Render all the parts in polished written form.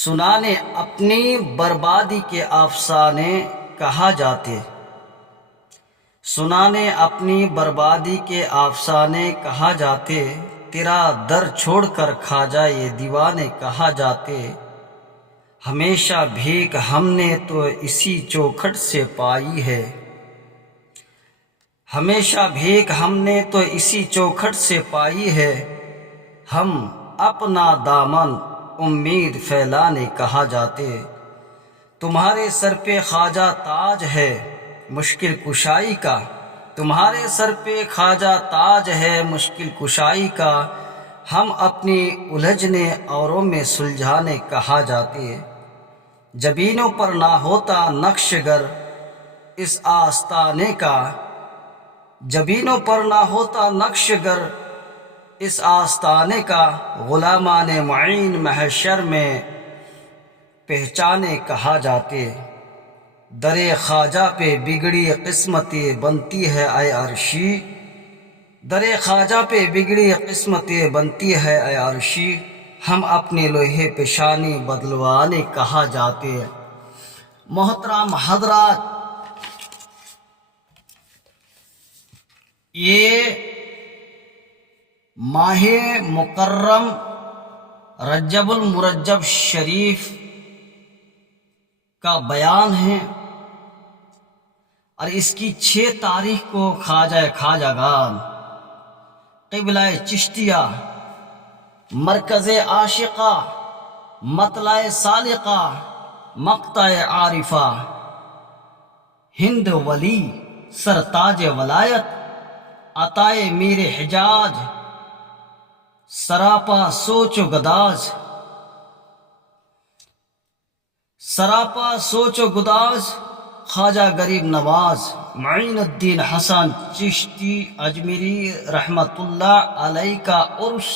سنانے اپنی بربادی کے افسانے کہا جاتے، سنانے اپنی بربادی کے افسانے کہا جاتے، تیرا در چھوڑ کر خواجہ یہ دیوانے کہا جاتے، ہمیشہ بھیک ہم نے تو اسی چوکھٹ سے پائی ہے، ہمیشہ بھیک ہم نے تو اسی چوکھٹ سے پائی ہے، ہم اپنا دامن امید پھیلانے کہا جاتے، تمہارے سر پہ خواجہ تاج ہے مشکل کشائی کا، تمہارے سر پہ خواجہ تاج ہے مشکل کشائی کا، ہم اپنی الجھنے اوروں میں سلجھانے کہا جاتے، جبینوں پر نہ ہوتا نقش گر اس آستانے کا، جبینوں پر نہ ہوتا نقش گر اس آستانے کا، غلامان معین محشر میں پہچانے کہا جاتے، در خواجہ پہ بگڑی قسمتیں بنتی ہے اے عرشی، در خواجہ پہ بگڑی قسمتیں بنتی ہے اے عرشی، ہم اپنے لوہے پیشانی بدلوانے کہا جاتے۔ محترم حضرات، یہ ماہ مکرم رجب المرجب شریف کا بیان ہے، اور اس کی 6 تاریخ کو خواجگان قبلہ چشتیہ مرکز عاشقہ مطلع سالقہ مقطع عارفہ ہند ولی سرتاج ولایت عطائے میر حجاز سراپا سوچ و گداز، سراپا سوچ و گداز خواجہ غریب نواز معین الدین حسن چشتی اجمیری رحمت اللہ علیہ کا عرس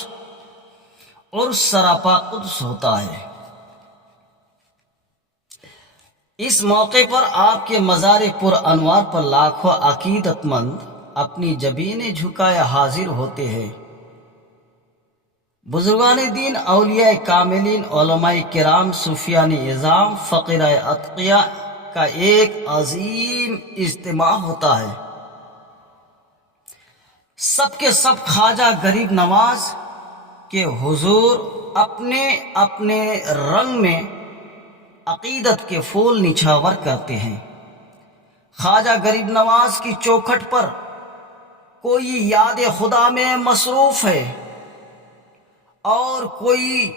سراپا قدس ہوتا ہے۔ اس موقع پر آپ کے مزار پر انوار پر لاکھوں عقیدت مند اپنی جبینیں جھکائے حاضر ہوتے ہیں، بزرگان دین، اولیاء کاملین، علماء کرام، صوفیان اعظام، فقراء اتقیاء کا ایک عظیم اجتماع ہوتا ہے، سب کے سب خواجہ غریب نواز کے حضور اپنے اپنے رنگ میں عقیدت کے پھول نچھاور کرتے ہیں۔ خواجہ غریب نواز کی چوکھٹ پر کوئی یاد خدا میں مصروف ہے اور کوئی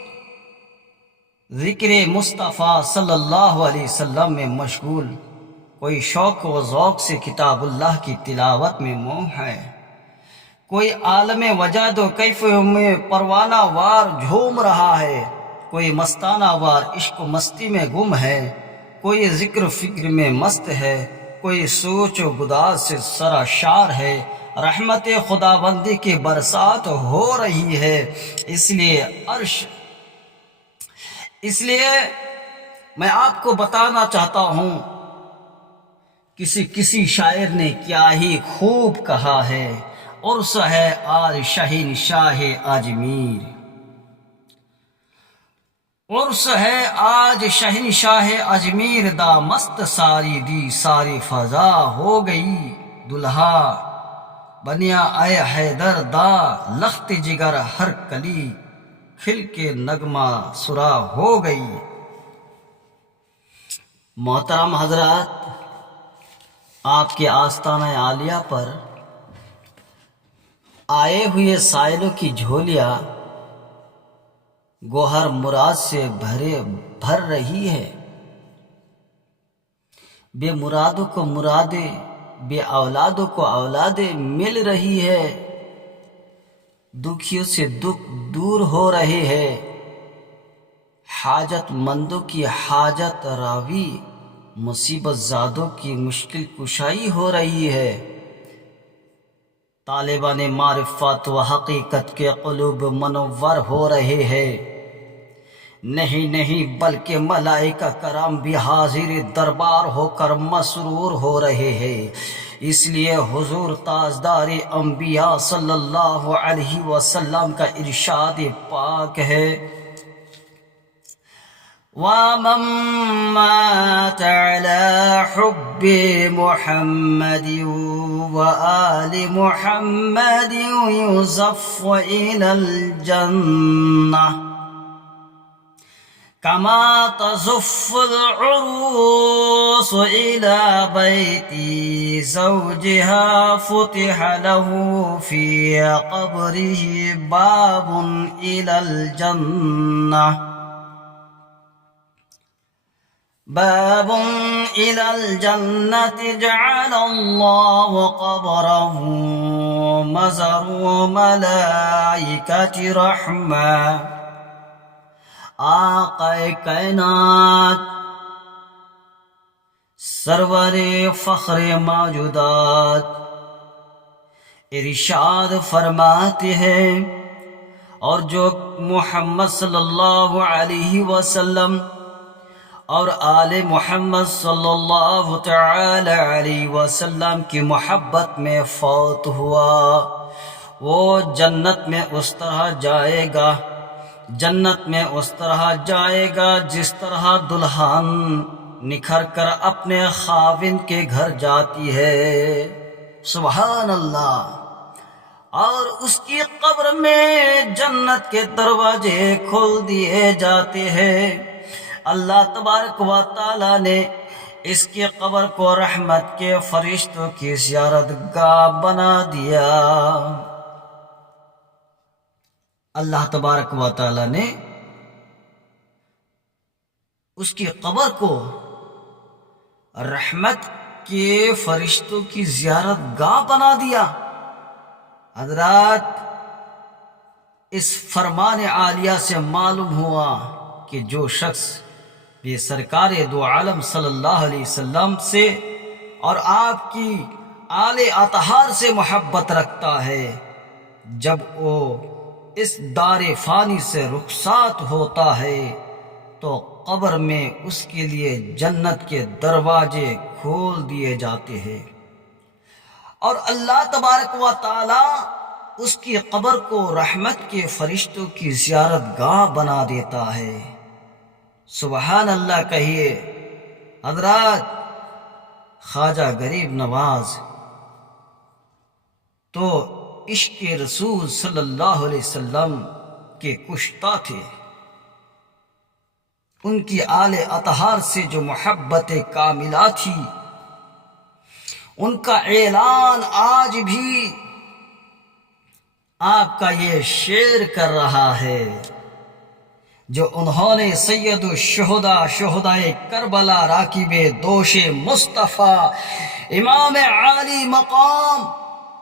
ذکر مصطفیٰ صلی اللہ علیہ وسلم میں مشغول، کوئی شوق و ذوق سے کتاب اللہ کی تلاوت میں موم ہے، کوئی عالم وجد و کیف میں پروانہ وار جھوم رہا ہے، کوئی مستانہ وار عشق و مستی میں گم ہے، کوئی ذکر و فکر میں مست ہے، کوئی سوچ و گداز سے سراشار ہے، رحمت خداوندی کی برسات ہو رہی ہے۔ اس لیے میں آپ کو بتانا چاہتا ہوں، کسی شاعر نے کیا ہی خوب کہا ہے، عرس ہے آج شہنشاہ اجمیر، عرس ہے آج شہنشاہ اجمیر، دا مست ساری دی ساری فضا ہو گئی، دلہا بنیا اے حیدر دا لخت جگر ہر کلی کھل کے نغمہ سرا ہو گئی۔ محترم حضرات، آپ کے آستانہ عالیہ پر آئے ہوئے سائلوں کی جھولیاں گوہر مراد سے بھر رہی ہے، بے مرادوں کو مرادیں، بے اولادوں کو اولادیں مل رہی ہے، دکھیوں سے دکھ دور ہو رہے ہیں، حاجت مندوں کی حاجت راوی، مصیبت زادوں کی مشکل کشائی ہو رہی ہے، طالبان معرفت و حقیقت کے قلوب منور ہو رہے ہیں، نہیں بلکہ ملائکہ کرام بھی حاضر دربار ہو کر مسرور ہو رہے ہیں۔ اس لیے حضور تاجدار انبیاء صلی اللہ علیہ وسلم کا ارشاد پاک ہے، ومن مات على حب محمد وآل محمد يزف إلى الجنة كما تزف العروس إلى بيت زوجها فتح له في قبره باب إلى الجنة باب إلى الجنة جعل الله قبره مزر ملائكة رحمة آقا کائنات سرور فخر موجودات ارشاد فرماتے ہیں، اور جو محمد صلی اللہ علیہ وسلم اور آل محمد صلی اللہ تعالی علیہ وسلم کی محبت میں فوت ہوا، وہ جنت میں اس طرح جائے گا، جنت میں اس طرح جائے گا جس طرح دلہن نکھر کر اپنے خاوند کے گھر جاتی ہے۔ سبحان اللہ۔ اور اس کی قبر میں جنت کے دروازے کھول دیے جاتے ہیں۔ اللہ تبارک و تعالی نے اس کی قبر کو رحمت کے فرشتوں کی زیارت گاہ بنا دیا۔ اللہ تبارک و تعالی نے اس کی قبر کو رحمت کے فرشتوں کی زیارت گاہ بنا دیا۔ حضرات، اس فرمان عالیہ سے معلوم ہوا کہ جو شخص بھی سرکار دو عالم صلی اللہ علیہ وسلم سے اور آپ کی آل اطہار سے محبت رکھتا ہے، جب وہ اس دار فانی سے رخصات ہوتا ہے تو قبر میں اس کے لیے جنت کے دروازے کھول دیے جاتے ہیں، اور اللہ تبارک و تعالی اس کی قبر کو رحمت کے فرشتوں کی زیارت گاہ بنا دیتا ہے۔ سبحان اللہ کہیے۔ حضرات، خواجہ غریب نواز تو عشق رسول صلی اللہ علیہ وسلم کے کشتا تھے۔ ان کی آل اطہار سے جو محبت کاملہ تھی، ان کا اعلان آج بھی آپ کا یہ شعر کر رہا ہے، جو انہوں نے سید الشہداء شہدائے کربلا راکب دوش مصطفیٰ امام عالی مقام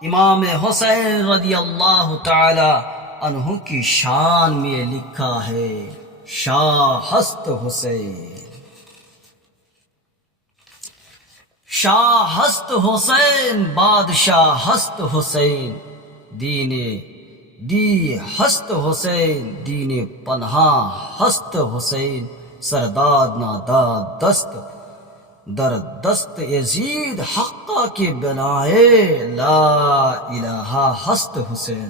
امام حسین رضی اللہ تعالی عنہ کی شان میں لکھا ہے۔ شاہ ہست حسین، شاہ ہست حسین، بادشاہ ہست حسین، دی ہست حسین، دین پنہا ہست حسین، سرداد ناداد دست در دست یزید حقہ کے بنائے لا الہ ہست حسین۔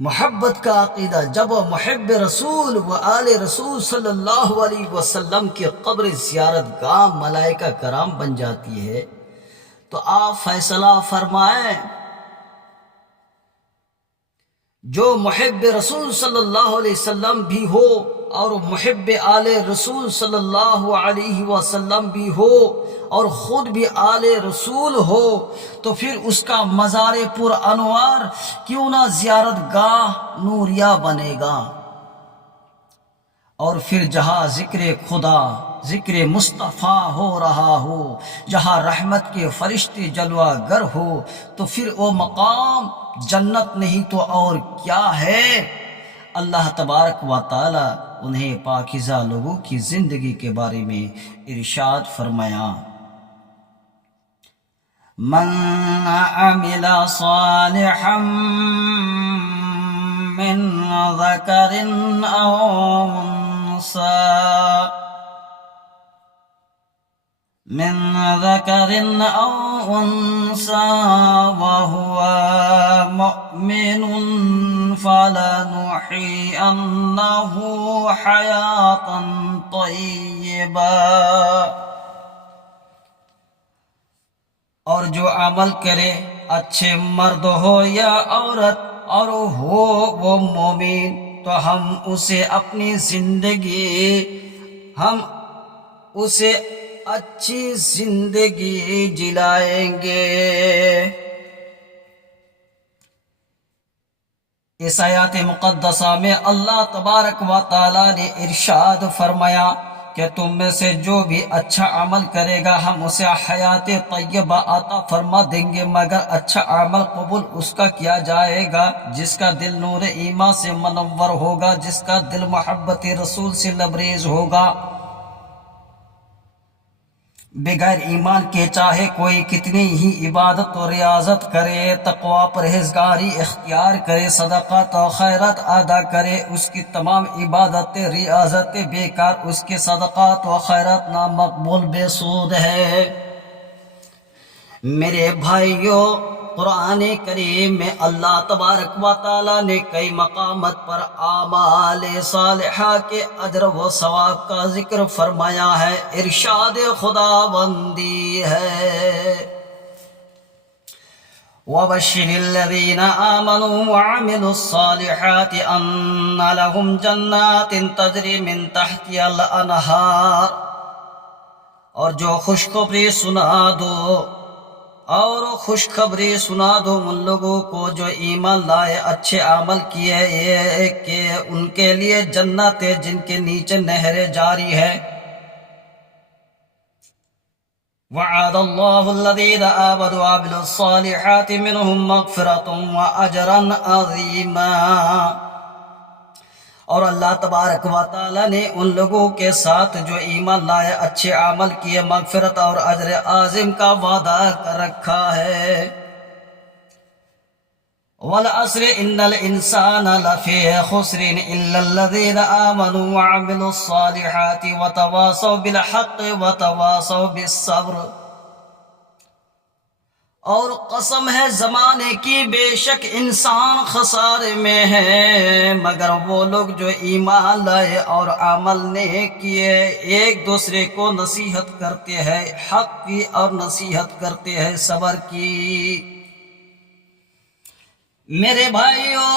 محبت کا عقیدہ جب وہ محب رسول و آل رسول صلی اللہ علیہ وسلم کی قبر زیارت گاہ ملائکہ کرام بن جاتی ہے، تو آپ فیصلہ فرمائیں، جو محب رسول صلی اللہ علیہ وسلم بھی ہو اور محب آل رسول صلی اللہ علیہ وسلم بھی ہو اور خود بھی آل رسول ہو، تو پھر اس کا مزار پر انوار کیوں نہ زیارت گاہ نوریہ بنے گا، اور پھر جہاں ذکر خدا، ذکر مصطفیٰ ہو رہا ہو، جہاں رحمت کے فرشتے جلوہ گر ہو، تو پھر وہ مقام جنت نہیں تو اور کیا ہے۔ اللہ تبارک و تعالی انہیں پاکیزہ لوگوں کی زندگی کے بارے میں ارشاد فرمایا، من عمل صالحا من ذکر او انثى من ذکر او انثى وهو مؤمن فلنحيينه حياة طيبة، اور جو عمل کرے اچھے مرد ہو یا عورت اور ہو وہ مومن تو ہم اسے اچھی زندگی جلائیں گے۔ اس آیات مقدسہ میں اللہ تبارک و تعالی نے ارشاد فرمایا کہ تم میں سے جو بھی اچھا عمل کرے گا ہم اسے حیات طیبہ عطا فرما دیں گے، مگر اچھا عمل قبول اس کا کیا جائے گا جس کا دل نور ایمان سے منور ہوگا، جس کا دل محبت رسول سے لبریز ہوگا۔ بغیر ایمان کے چاہے کوئی کتنی ہی عبادت و ریاضت کرے، تقوی پرہیزگاری اختیار کرے، صدقات و خیرات ادا کرے، اس کی تمام عبادتیں ریاضتیں بیکار، اس کے صدقات و خیرات نامقبول بے سود ہے۔ میرے بھائیوں، قرآن کریم میں اللہ تبارک و تعالی نے کئی مقامات پر اعمال صالحہ کے اجر و ثواب کا ذکر فرمایا ہے۔ ارشاد خداوندی ہے وَبَشِّرِ الَّذِينَ آمَنُوا وَعَمِلُوا الصَّالِحَاتِ أَنَّ لَهُمْ جَنَّاتٍ تَجْرِي مِن تَحْتِهَا الْأَنْهَارُ، اور جو خوشخبری سنا دو ان لوگوں کو جو ایمان لائے اچھے عمل کیے کہ ان کے لیے جنتیں جن کے نیچے نہریں جاری ہے۔ وعد اللہ الذین آمنوا وعملوا الصالحات منهم مغفرۃ واجرا عظیما، اور اللہ تبارک و تعالی نے ان لوگوں کے ساتھ جو ایمان لائے اچھے عمل کیے مغفرت اور اجر عظیم کا وعدہ کر رکھا ہے۔ والعصر ان الانسان لفی خسر الا الذین آمنوا وعملوا الصالحات وتواصوا بالحق وتواصوا بالصبر، اور قسم ہے زمانے کی بے شک انسان خسارے میں ہے مگر وہ لوگ جو ایمان لائے اور عمل نیک کیے، ایک دوسرے کو نصیحت کرتے ہیں حق کی اور نصیحت کرتے ہیں صبر کی۔ میرے بھائیوں،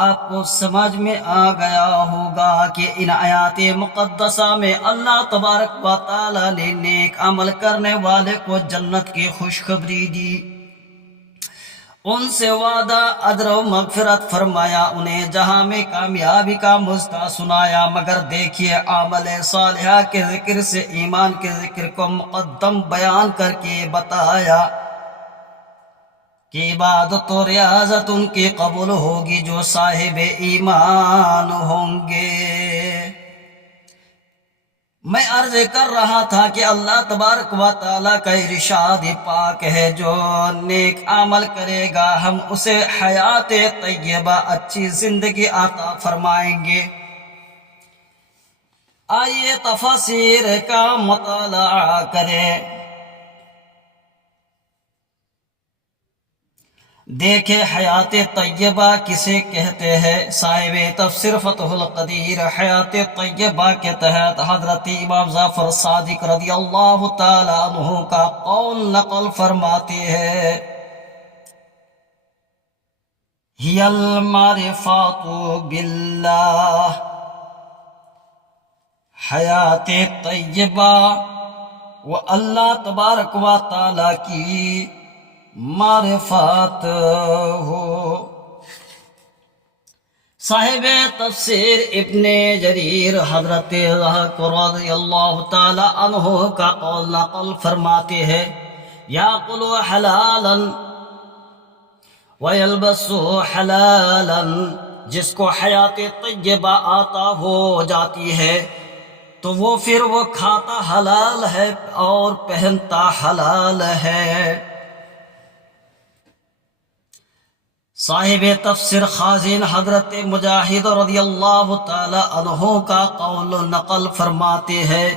آپ کو سمجھ میں آ گیا ہوگا کہ ان آیات مقدسہ میں اللہ تبارک و تعالی نے نیک عمل کرنے والے کو جنت کی خوشخبری دی، ان سے وعدہ اجر و مغفرت فرمایا، انہیں جہاں میں کامیابی کا مژدہ سنایا۔ مگر دیکھیے عمل صالحہ کے ذکر سے ایمان کے ذکر کو مقدم بیان کر کے بتایا کہ عبادت و ریاضت ان کی قبول ہوگی جو صاحب ایمان ہوں گے۔ میں عرض کر رہا تھا کہ اللہ تبارک و تعالیٰ کا ارشاد پاک ہے جو نیک عمل کرے گا ہم اسے حیات طیبہ اچھی زندگی عطا فرمائیں گے۔ آئیے تفاسیر کا مطالعہ کریں، دیکھے حیات طیبہ کسے کہتے ہیں۔ صاحب تفسیر فتح القدیر حیات طیبہ کے تحت حضرت امام جعفر صادق رضی اللہ تعالی عنہ کا قول نقل فرماتے ہیں، ہی المعرفۃ باللہ، حیات طیبہ وہ اللہ تبارک و تعالی کی معرفت ہو۔ صاحب تفسیر ابن جریر حضرت ضحاک رضی اللہ تعالی عنہ کا قول نقل فرماتے ہیں، یاکل حلالا ویلبس حلالا، جس کو حیات طیبہ عطا ہو جاتی ہے تو وہ پھر وہ کھاتا حلال ہے اور پہنتا حلال ہے۔ صاحب تفسیر خازن حضرت مجاہد رضی اللہ تعالی عنہ کا قول نقل فرماتے ہیں،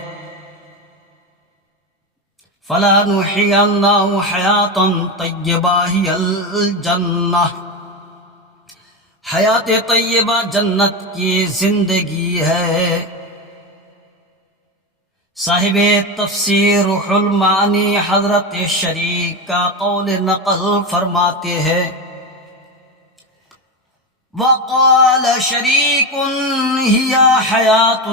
فَلَنُحْيِيَنَّهُ حَيَاةً طَيِّبَةً هِيَ الْجَنَّةُ، حیات طیبہ جنت کی زندگی ہے۔ صاحب تفسیر روح المعانی حضرت شریک کا قول نقل فرماتے ہیں، وقال شریک ہی حیات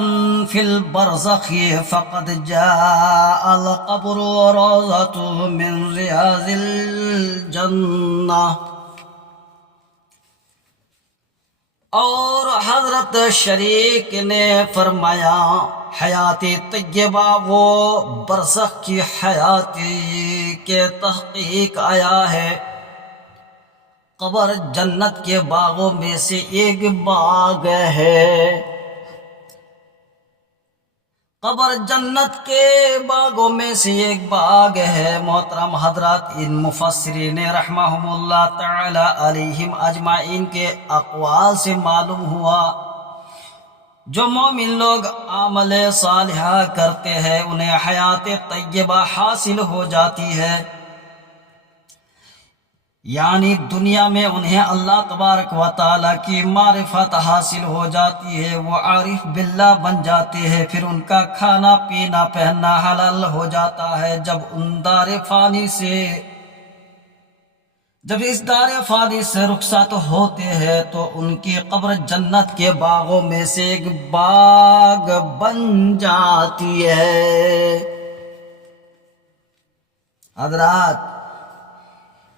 فی البرزخ فقد جاء القبر روضۃ من ریاض الجنہ۔ اور حضرت شریک نے فرمایا حیات طیبہ وہ برزخ کی حیاتی کے تحقیق آیا ہے، قبر جنت کے باغوں میں سے ایک باغ ہے۔ قبر جنت کے باغوں میں سے ایک باغ ہے۔ محترم حضرات، ان مفسرین رحمہم اللہ تعالی علیہم اجمعین کے اقوال سے معلوم ہوا جو مومن لوگ عمل صالحہ کرتے ہیں انہیں حیات طیبہ حاصل ہو جاتی ہے، یعنی دنیا میں انہیں اللہ تبارک و تعالیٰ کی معرفت حاصل ہو جاتی ہے، وہ عارف باللہ بن جاتے ہیں، پھر ان کا کھانا پینا پہننا حلال ہو جاتا ہے۔ جب اس دار فانی سے رخصت ہوتے ہیں تو ان کی قبر جنت کے باغوں میں سے ایک باغ بن جاتی ہے۔ حضرات،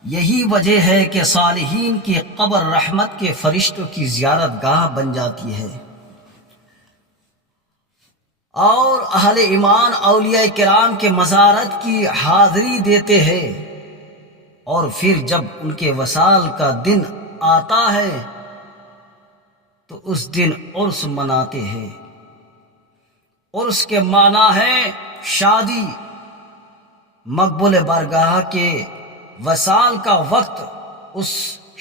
یہی وجہ ہے کہ صالحین کی قبر رحمت کے فرشتوں کی زیارت گاہ بن جاتی ہے، اور اہل ایمان اولیاء کرام کے مزارت کی حاضری دیتے ہیں، اور پھر جب ان کے وصال کا دن آتا ہے تو اس دن عرس مناتے ہیں۔ عرس کے معنی ہے شادی، مقبول بارگاہ کے وصال کا وقت اس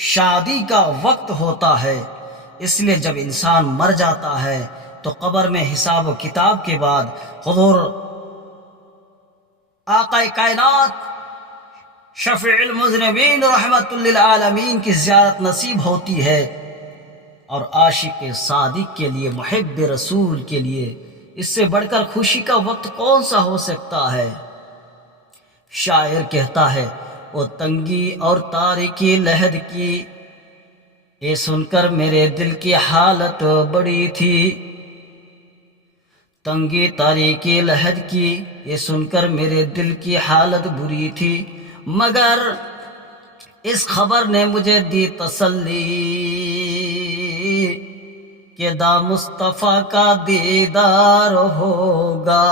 شادی کا وقت ہوتا ہے۔ اس لیے جب انسان مر جاتا ہے تو قبر میں حساب و کتاب کے بعد حضور آقا کائنات شفیع المذنبین رحمت للعالمین کی زیارت نصیب ہوتی ہے، اور عاشق صادق کے لیے، محب رسول کے لیے اس سے بڑھ کر خوشی کا وقت کون سا ہو سکتا ہے؟ شاعر کہتا ہے، وہ تنگی اور تاریکی لحد کی یہ سن کر میرے دل کی حالت بڑی تھی، تنگی تاریکی لحد کی یہ سن کر میرے دل کی حالت بری تھی، مگر اس خبر نے مجھے دی تسلی کہ دا مصطفیٰ کا دیدار ہوگا۔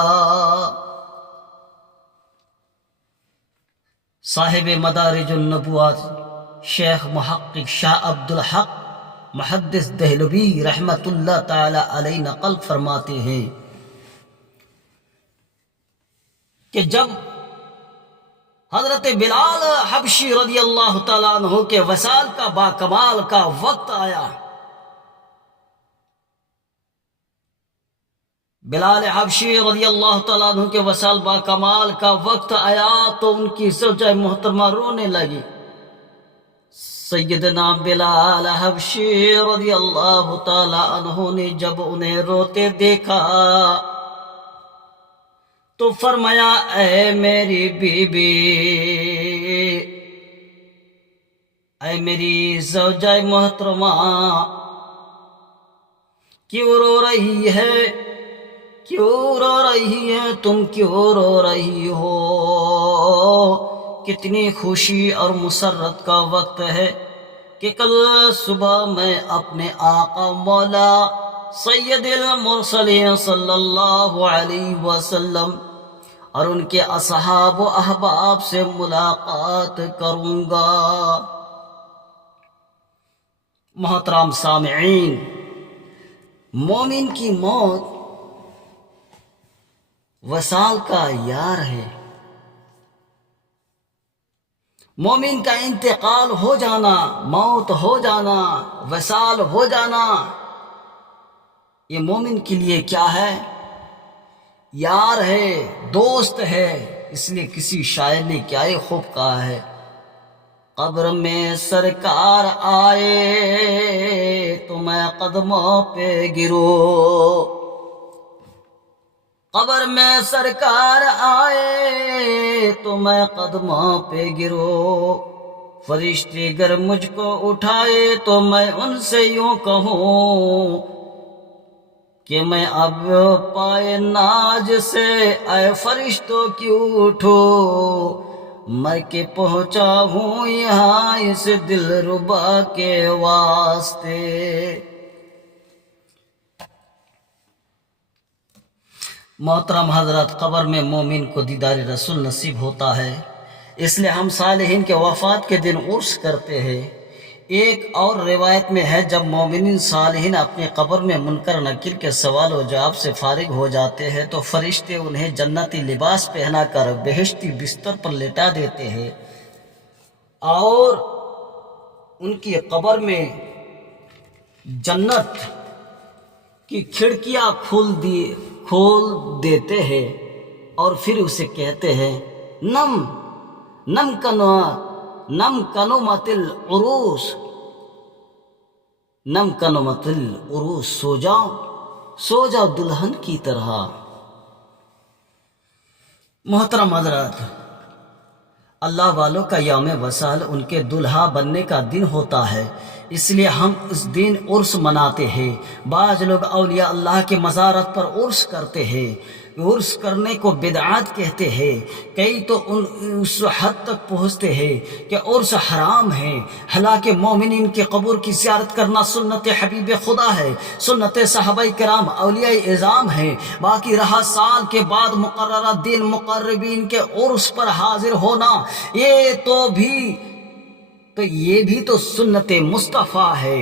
صاحب مدارج النبوات شیخ محقق شاہ عبدالحق محدث دہلوی رحمت اللہ تعالی علیہ نقل فرماتے ہیں کہ جب حضرت بلال حبشی رضی اللہ تعالیٰ عنہ کے وصال کا باکمال کا وقت آیا، بلال حبشی رضی اللہ تعالیٰ عنہ کے وصال باکمال کا وقت آیا تو ان کی زوجہ محترمہ رونے لگی۔ سیدنا بلال حبشی رضی اللہ تعالیٰ عنہ نے جب انہیں روتے دیکھا تو فرمایا، اے میری بیوی، اے میری زوجہ محترمہ، کیوں رو رہی ہے؟ کیوں رو رہی ہے؟ تم کیوں رو رہی ہو؟ کتنی خوشی اور مسرت کا وقت ہے کہ کل صبح میں اپنے آقا مولا سید المرسلین صلی اللہ علیہ وسلم اور ان کے اصحاب و احباب سے ملاقات کروں گا۔ محترم سامعین، مومن کی موت وصال کا یار ہے، مومن کا انتقال ہو جانا، موت ہو جانا، وصال ہو جانا، یہ مومن کے لیے کیا ہے؟ یار ہے، دوست ہے۔ اس لیے کسی شاعر نے کیا ہی خوب کہا ہے، قبر میں سرکار آئے تو میں قدموں پہ گروں، قبر میں سرکار آئے تو میں قدموں پہ گروں، فرشتے گر مجھ کو اٹھائے تو میں ان سے یوں کہوں کہ میں اب پائے ناج سے اے فرشتوں کیوں اٹھوں، میں کہ پہنچا ہوں یہاں اس دل ربا کے واسطے۔ محترم حضرات، قبر میں مومن کو دیدار رسول نصیب ہوتا ہے، اس لیے ہم صالحین کے وفات کے دن عرس کرتے ہیں۔ ایک اور روایت میں ہے جب مومنین صالحین اپنی قبر میں منکر نکیر کے سوال و جواب سے فارغ ہو جاتے ہیں تو فرشتے انہیں جنتی لباس پہنا کر بہشتی بستر پر لٹا دیتے ہیں اور ان کی قبر میں جنت کی کھڑکیاں کھول دیتے ہیں اور پھر اسے کہتے ہیں نم کنومت العروس، نم کنومت العروس، سو جاؤ دلہن کی طرح۔ محترم حضرات، اللہ والوں کا یوم وصال ان کے دلہا بننے کا دن ہوتا ہے، اس لیے ہم اس دن عرس مناتے ہیں۔ بعض لوگ اولیاء اللہ کے مزارت پر عرس کرتے ہیں، عرس کرنے کو بدعات کہتے ہیں۔ کئی تو اس حد تک پہنچتے ہیں کہ عرس حرام ہے، حالانکہ مومنین کے قبور کی زیارت کرنا سنت حبیب خدا ہے، سنت صحابہ کرام اولیاء اعظام ہے۔ باقی رہا سال کے بعد مقررہ دن مقربین کے عرس پر حاضر ہونا، یہ بھی تو سنت مصطفیٰ ہے۔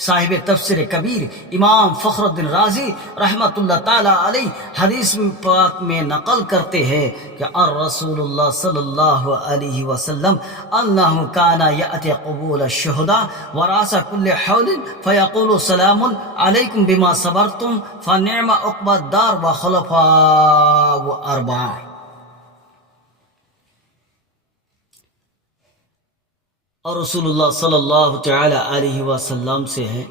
صاحب تفسیر کبیر امام فخر الدین رازی رحمت اللہ تعالی علیہ حدیث پاک میں نقل کرتے ہیں کہ الرسول اللہ صلی اللہ علیہ وسلم انہ کان یأتی قبول الشہداء وراس کل حول فیقول سلام علیکم بما صبرتم فنعم عقبی الدار وخلفاء اربعہ۔ اور رسول اللہ صلی اللہ تعالی علیہ وسلم سے ہے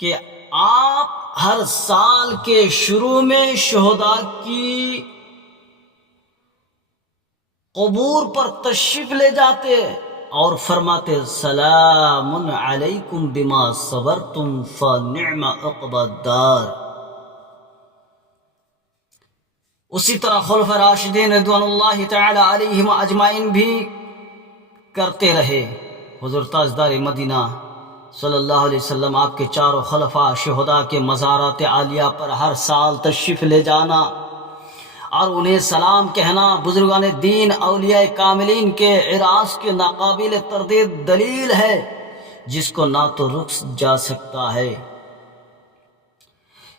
کہ آپ ہر سال کے شروع میں شہداء کی قبور پر تشریف لے جاتے اور فرماتے سلام علیکم بما صبرتم فنعم عقبی الدار۔ اسی طرح خلفاء راشدین رضوان اللہ تعالی علیہم اجمعین بھی کرتے رہے۔ حضور تاجدار مدینہ صلی اللہ علیہ وسلم آپ کے چاروں خلفاء شہداء کے مزارات عالیہ پر ہر سال تشریف لے جانا اور انہیں سلام کہنا بزرگان دین اولیاء کاملین کے اعراض کے ناقابل تردید دلیل ہے، جس کو نہ تو رک جا سکتا ہے،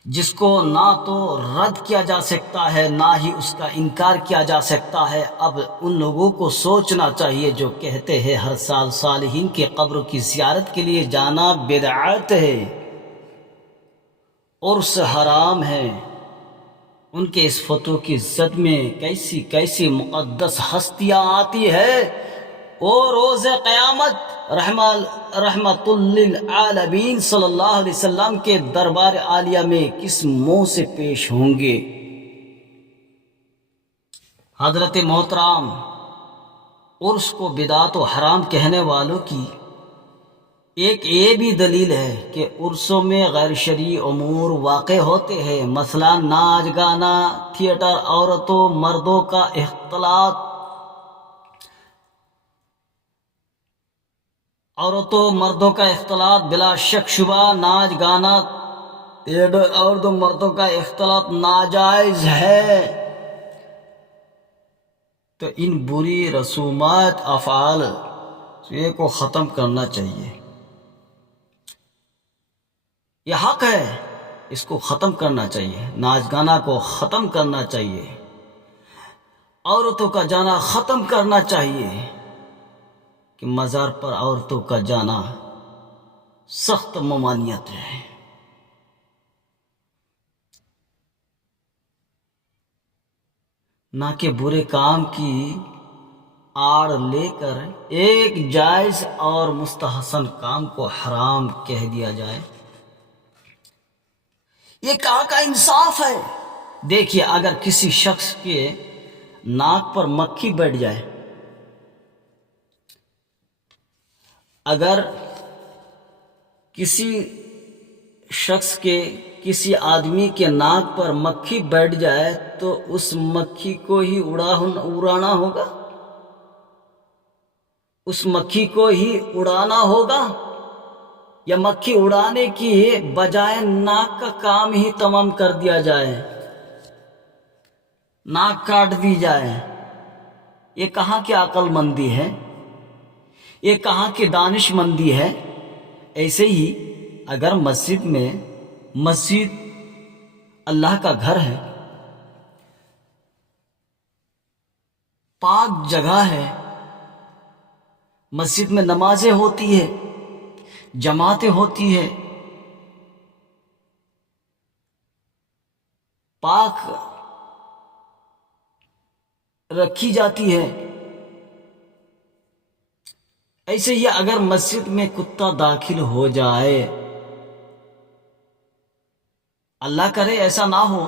جس کو نہ تو رد کیا جا سکتا ہے نہ ہی اس کا انکار کیا جا سکتا ہے۔ اب ان لوگوں کو سوچنا چاہیے جو کہتے ہیں ہر سال صالحین کے قبروں کی زیارت کے لیے جانا بدعت ہے، عرس حرام ہے۔ ان کے اس فتوی کی زد میں کیسی کیسی مقدس ہستیاں آتی ہے، اور روز قیامت رحمت للعالمین صلی اللہ علیہ وسلم کے دربار عالیہ میں کس منہ سے پیش ہوں گے۔ حضرت محترم، عرس کو بدعت و حرام کہنے والوں کی ایک یہ بھی دلیل ہے کہ عرسوں میں غیر شرعی امور واقع ہوتے ہیں، مثلا ناچ گانا، تھیٹر، عورتوں مردوں کا اختلاط، بلا شک شبہ ناچ گانا، تھیٹر، عورتوں مردوں کا اختلاط ناجائز ہے۔ تو ان بری رسومات افعال کو ختم کرنا چاہیے، یہ حق ہے، اس کو ختم کرنا چاہیے۔ ناچ گانا کو ختم کرنا چاہیے، عورتوں کا جانا ختم کرنا چاہیے، کہ مزار پر عورتوں کا جانا سخت ممانعت ہے۔ نہ کہ برے کام کی آڑ لے کر ایک جائز اور مستحسن کام کو حرام کہہ دیا جائے، یہ کہاں کا انصاف ہے؟ دیکھیے، اگر کسی شخص کے ناک پر مکھی بیٹھ جائے، اگر کسی شخص کے کسی آدمی کے ناک پر مکھی بیٹھ جائے تو اس مکھی کو ہی اڑانا ہوگا، اس مکھی کو ہی اڑانا ہوگا، یا مکھی اڑانے کی بجائے ناک کا کام ہی تمام کر دیا جائے، ناک کاٹ دی جائے؟ یہ کہاں کی عقل مندی ہے؟ یہ کہاں کی دانش مندی ہے؟ ایسے ہی اگر مسجد اللہ کا گھر ہے، پاک جگہ ہے، مسجد میں نمازیں ہوتی ہے، جماعتیں ہوتی ہے، پاک رکھی جاتی ہے، ایسے ہی اگر مسجد میں کتا داخل ہو جائے، اللہ کرے ایسا نہ ہو،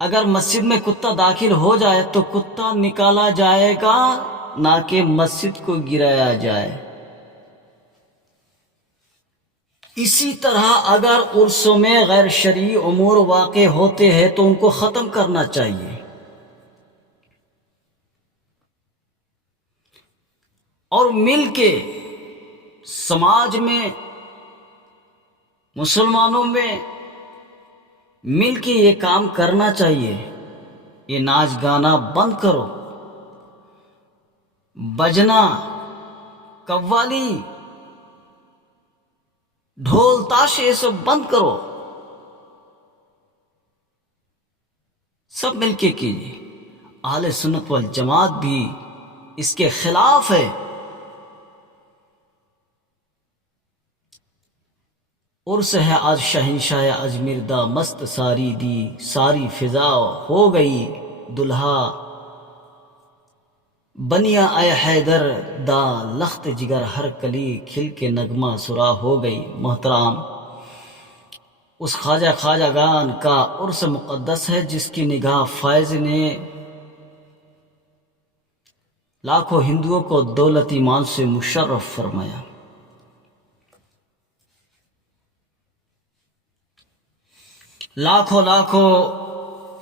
اگر مسجد میں کتا داخل ہو جائے تو کتا نکالا جائے گا، نہ کہ مسجد کو گرایا جائے۔ اسی طرح اگر عرسوں میں غیر شرعی امور واقع ہوتے ہیں تو ان کو ختم کرنا چاہیے، اور مل کے سماج میں، مسلمانوں میں مل کے یہ کام کرنا چاہیے۔ یہ ناچ گانا بند کرو، بجنا، قوالی، ڈھول تاشے، یہ سب بند کرو، سب مل کے کیجیے۔ اہل سنت والجماعت بھی اس کے خلاف ہے۔ عرس ہے آج شہنشاہ اجمیر دا، مست ساری دی ساری فضا ہو گئی دلہا، بنیا اے حیدر دا لخت جگر، ہر کلی کھل کے نغمہ سرا ہو گئی۔ محترام، اس خواجہ گان کا عرس مقدس ہے جس کی نگاہ فائز نے لاکھوں ہندوؤں کو دولت ایمان سے مشرف فرمایا۔ لاکھوں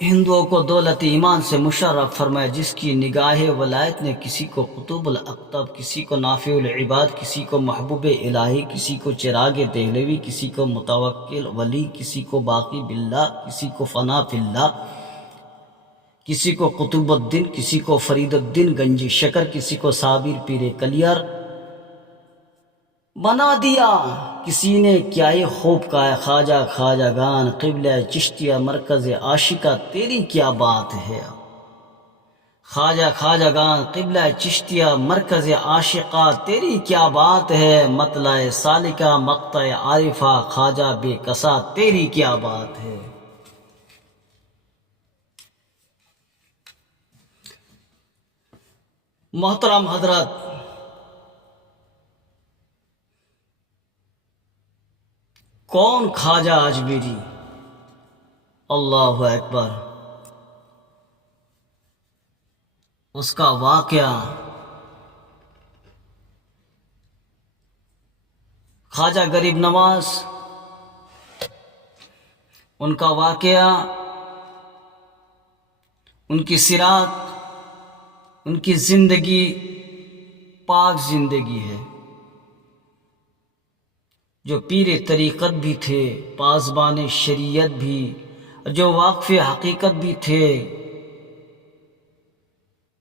ہندوؤں کو دولت ایمان سے مشرف فرمایا، جس کی نگاہ ولایت نے کسی کو قطب الاقطاب، کسی کو نافع العباد، کسی کو محبوب الہی، کسی کو چراغ دہلوی، کسی کو متوکل ولی، کسی کو باقی باللہ، کسی کو فنا فی اللہ، کسی کو قطب الدین، کسی کو فرید الدین گنجی شکر، کسی کو صابر پیر کلیار بنا دیا۔ کسی نے کیا ہی خوب کہا، خواجہ گان قبلہ چشتیہ مرکز عاشقہ تیری کیا بات ہے۔ خواجہ گان قبلہ چشتیہ مرکز عاشقہ تیری کیا بات ہے، مطلع سالکہ مقطع عارفہ خواجہ بے کسا تیری کیا بات ہے۔ محترم حضرات، کون خواجہ اجمیری؟ اللہ اکبر! اس کا واقعہ، خواجہ غریب نواز، ان کا واقعہ، ان کی سیرت، ان کی زندگی پاک زندگی ہے۔ جو پیر طریقت بھی تھے، پاسبان شریعت بھی، جو واقف حقیقت بھی تھے،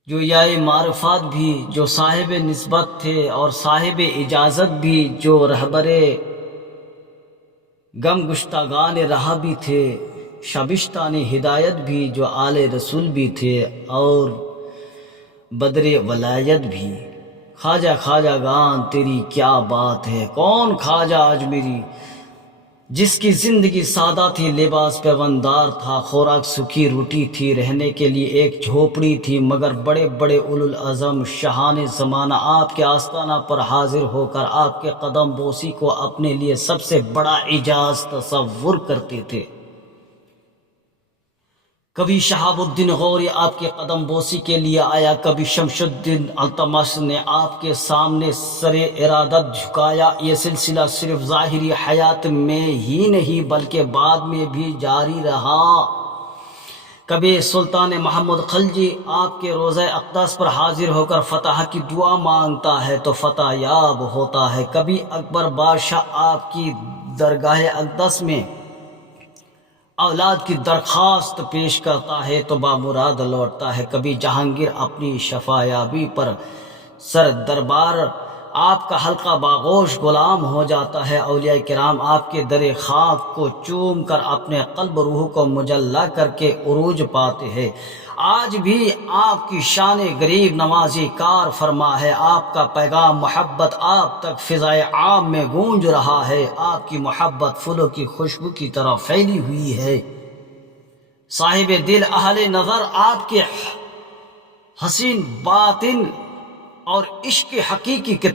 جو یائے معرفات بھی، جو صاحب نسبت تھے اور صاحب اجازت بھی، جو رہبر غم گشتگان راہ بھی تھے، شبستان ہدایت بھی، جو آل رسول بھی تھے اور بدر ولایت بھی۔ خواجہ گان تیری کیا بات ہے، کون خواجہ اجمیری؟ جس کی زندگی سادہ تھی، لباس پیوندار تھا، خوراک سوکھی روٹی تھی، رہنے کے لیے ایک جھوپڑی تھی، مگر بڑے بڑے اولوالعزم شاہان زمانہ آپ کے آستانہ پر حاضر ہو کر آپ کے قدم بوسی کو اپنے لیے سب سے بڑا اعجاز تصور کرتے تھے۔ کبھی شہاب الدین غوری آپ کے قدم بوسی کے لیے آیا، کبھی شمس الدین التمش نے آپ کے سامنے سر ارادت جھکایا۔ یہ سلسلہ صرف ظاہری حیات میں ہی نہیں بلکہ بعد میں بھی جاری رہا۔ کبھی سلطان محمد خلجی آپ کے روضہ اقدس پر حاضر ہو کر فتح کی دعا مانگتا ہے تو فتح یاب ہوتا ہے۔ کبھی اکبر بادشاہ آپ کی درگاہ اقدس میں اولاد کی درخواست پیش کرتا ہے تو بامراد لوٹتا ہے۔ کبھی جہانگیر اپنی شفایابی پر سر دربار آپ کا حلقہ باغوش غلام ہو جاتا ہے۔ اولیاء کرام آپ کے در خاک کو چوم کر اپنے قلب روح کو مجلہ کر کے عروج پاتے ہیں۔ آج بھی آپ کی شان غریب نوازی کار فرما ہے۔ آپ کا پیغام محبت آپ تک فضائے عام میں گونج رہا ہے۔ آپ کی محبت پھولوں کی خوشبو کی طرح پھیلی ہوئی ہے۔ صاحب دل اہل نظر آپ کے حسین باطن اور عشق حقیقی کے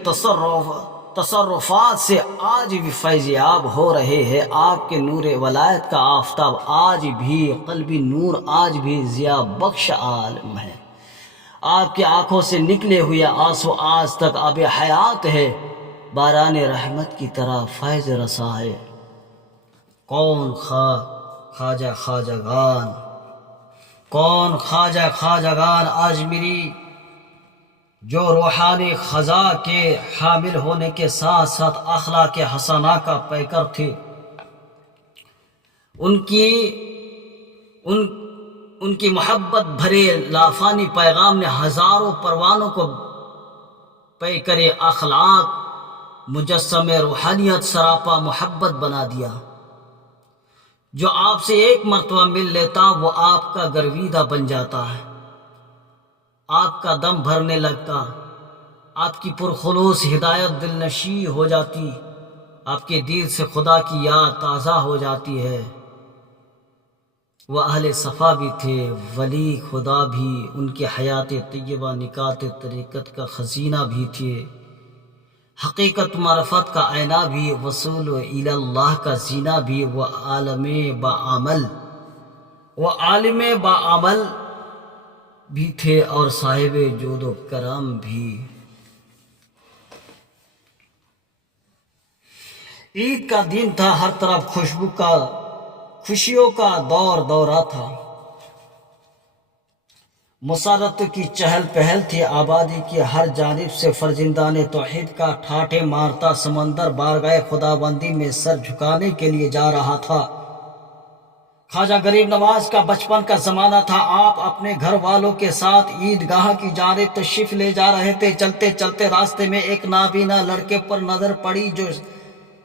تصرفات سے آج بھی فیض یاب ہو رہے ہیں۔ آپ کے نور ولایت کا آفتاب آج بھی قلبی نور، آج بھی ضیاء بخش عالم ہے۔ آپ کی آنکھوں سے نکلے ہوئے آنسو آج تک آب حیات ہے، باران رحمت کی طرح فیض رسا ہے۔ کون خواجہ خواجگان، کون خواجہ خواجگان آج میری جو روحانی خزاں کے حامل ہونے کے ساتھ ساتھ اخلاق حسنہ کا پیکر تھے، ان کی محبت بھرے لافانی پیغام نے ہزاروں پروانوں کو پیکر اخلاق مجسم روحانیت سراپا محبت بنا دیا۔ جو آپ سے ایک مرتبہ مل لیتا وہ آپ کا گرویدہ بن جاتا ہے، آپ کا دم بھرنے لگتا، آپ کی پرخلوص ہدایت دل نشیں ہو جاتی، آپ کے دل سے خدا کی یاد تازہ ہو جاتی ہے۔ وہ اہل صفا بھی تھے، ولی خدا بھی، ان کی حیات طیبہ نکات طریقت کا خزینہ بھی تھے، حقیقت معرفت کا آئینہ بھی، وصول الی اللہ کا زینہ بھی، وہ عالم بعمل بھی تھے اور صاحب جود و کرم بھی۔ عید کا دن تھا، ہر طرف خوشیوں کا دورہ تھا، مسرت کی چہل پہل تھی، آبادی کی ہر جانب سے فرزندان توحید کا ٹھاٹھے مارتا سمندر بارگاہ خداوندی میں سر جھکانے کے لیے جا رہا تھا۔ خواجہ غریب نواز کا بچپن کا زمانہ تھا۔ آپ اپنے گھر والوں کے ساتھ عیدگاہ کی جانب تشریف لے جا رہے تھے۔ چلتے چلتے راستے میں ایک نابینا لڑکے پر نظر پڑی جو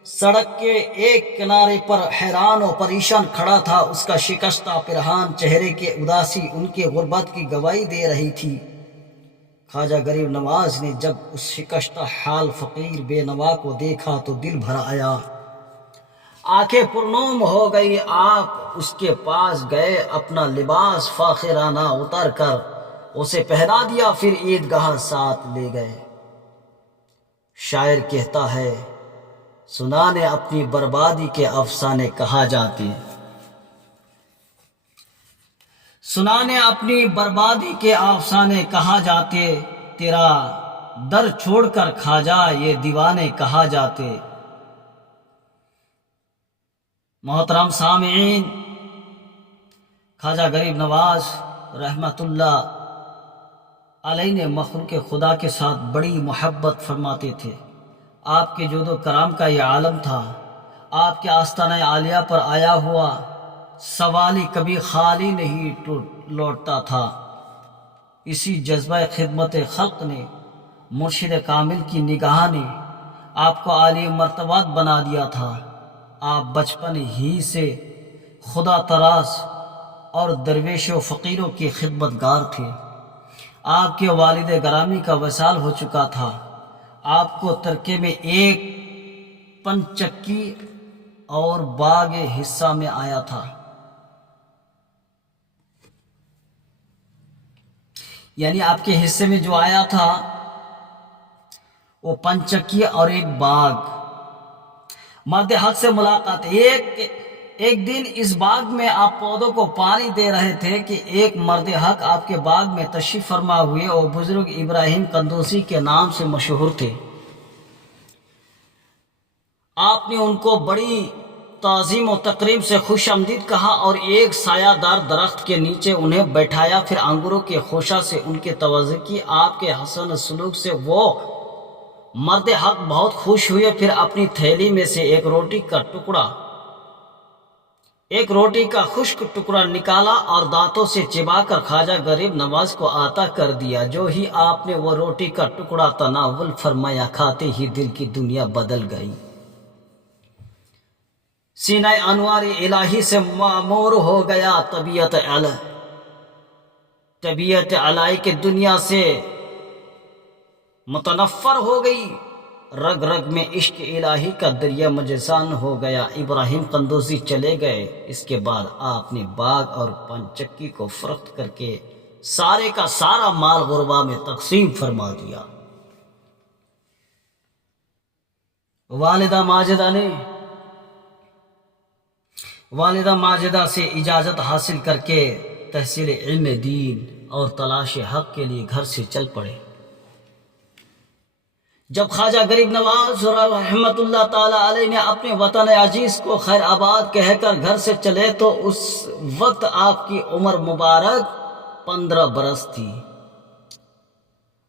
سڑک کے ایک کنارے پر حیران و پریشان کھڑا تھا۔ اس کا شکستہ پیرہن، چہرے کی اداسی ان کی غربت کی گواہی دے رہی تھی۔ خواجہ غریب نواز نے جب اس شکستہ حال فقیر بے نوا کو دیکھا تو دل بھر آیا، آنکھیں پرنم ہو گئی۔ آپ اس کے پاس گئے، اپنا لباس فاخرانہ اتار کر اسے پہنا دیا، پھر عیدگاہ ساتھ لے گئے۔ شاعر کہتا ہے، سنانے اپنی بربادی کے افسانے کہا جاتے، سنانے اپنی بربادی کے افسانے کہا جاتے، تیرا در چھوڑ کر خواجہ یہ دیوانے کہا جاتے۔ محترم سامعین، خواجہ غریب نواز رحمت اللہ علیہ نے مخلوق خدا کے ساتھ بڑی محبت فرماتے تھے۔ آپ کے جود و کرم کا یہ عالم تھا۔ آپ کے آستانہ عالیہ پر آیا ہوا سوالی کبھی خالی نہیں لوٹتا تھا۔ اسی جذبہ خدمت خلق نے، مرشد کامل کی نگاہ نے آپ کو عالی مرتبہ بنا دیا تھا۔ آپ بچپن ہی سے خدا تراس اور درویش و فقیروں کی خدمت گار تھے۔ آپ کے والد گرامی کا وصال ہو چکا تھا۔ آپ کو ترکے میں ایک پن چکی اور باغ حصہ میں آیا تھا، یعنی آپ کے حصے میں جو آیا تھا وہ پنچکی اور ایک باغ۔ مرد حق سے ملاقات۔ ایک دن اس باغ میں آپ پودوں کو پانی دے رہے تھے کہ ایک مرد حق آپ کے باغ میں تشریف فرما ہوئے اور بزرگ ابراہیم قندوزی کے نام سے مشہور تھے۔ آپ نے ان کو بڑی تعظیم و تکریم سے خوش آمدید کہا اور ایک سایہ دار درخت کے نیچے انہیں بیٹھایا، پھر انگوروں کے خوشہ سے ان کی توجہ کی۔ آپ کے حسن سلوک سے وہ مرد حق بہت خوش ہوئے، پھر اپنی تھیلی میں سے ایک روٹی کا خشک ٹکڑا نکالا اور دانتوں سے چبا کر خواجہ غریب نواز کو عطا کر دیا۔ جو ہی آپ نے وہ روٹی کا ٹکڑا تناول فرمایا، کھاتے ہی دل کی دنیا بدل گئی، سینہ انوار الہی سے معمور ہو گیا، طبیعت الہی کی دنیا سے متنفر ہو گئی، رگ رگ میں عشق الہی کا دریا مجزان ہو گیا۔ ابراہیم قندوزی چلے گئے۔ اس کے بعد آپ نے باغ اور پنچکی کو فروخت کر کے سارے کا سارا مال غربا میں تقسیم فرما دیا۔ والدہ ماجدہ سے اجازت حاصل کر کے تحصیل علم دین اور تلاش حق کے لیے گھر سے چل پڑے۔ جب خواجہ غریب نواز رحمت اللہ تعالی علیہ نے اپنے وطن عزیز کو خیر آباد کہہ کر گھر سے چلے تو اس وقت آپ کی عمر مبارک 15 برس تھی۔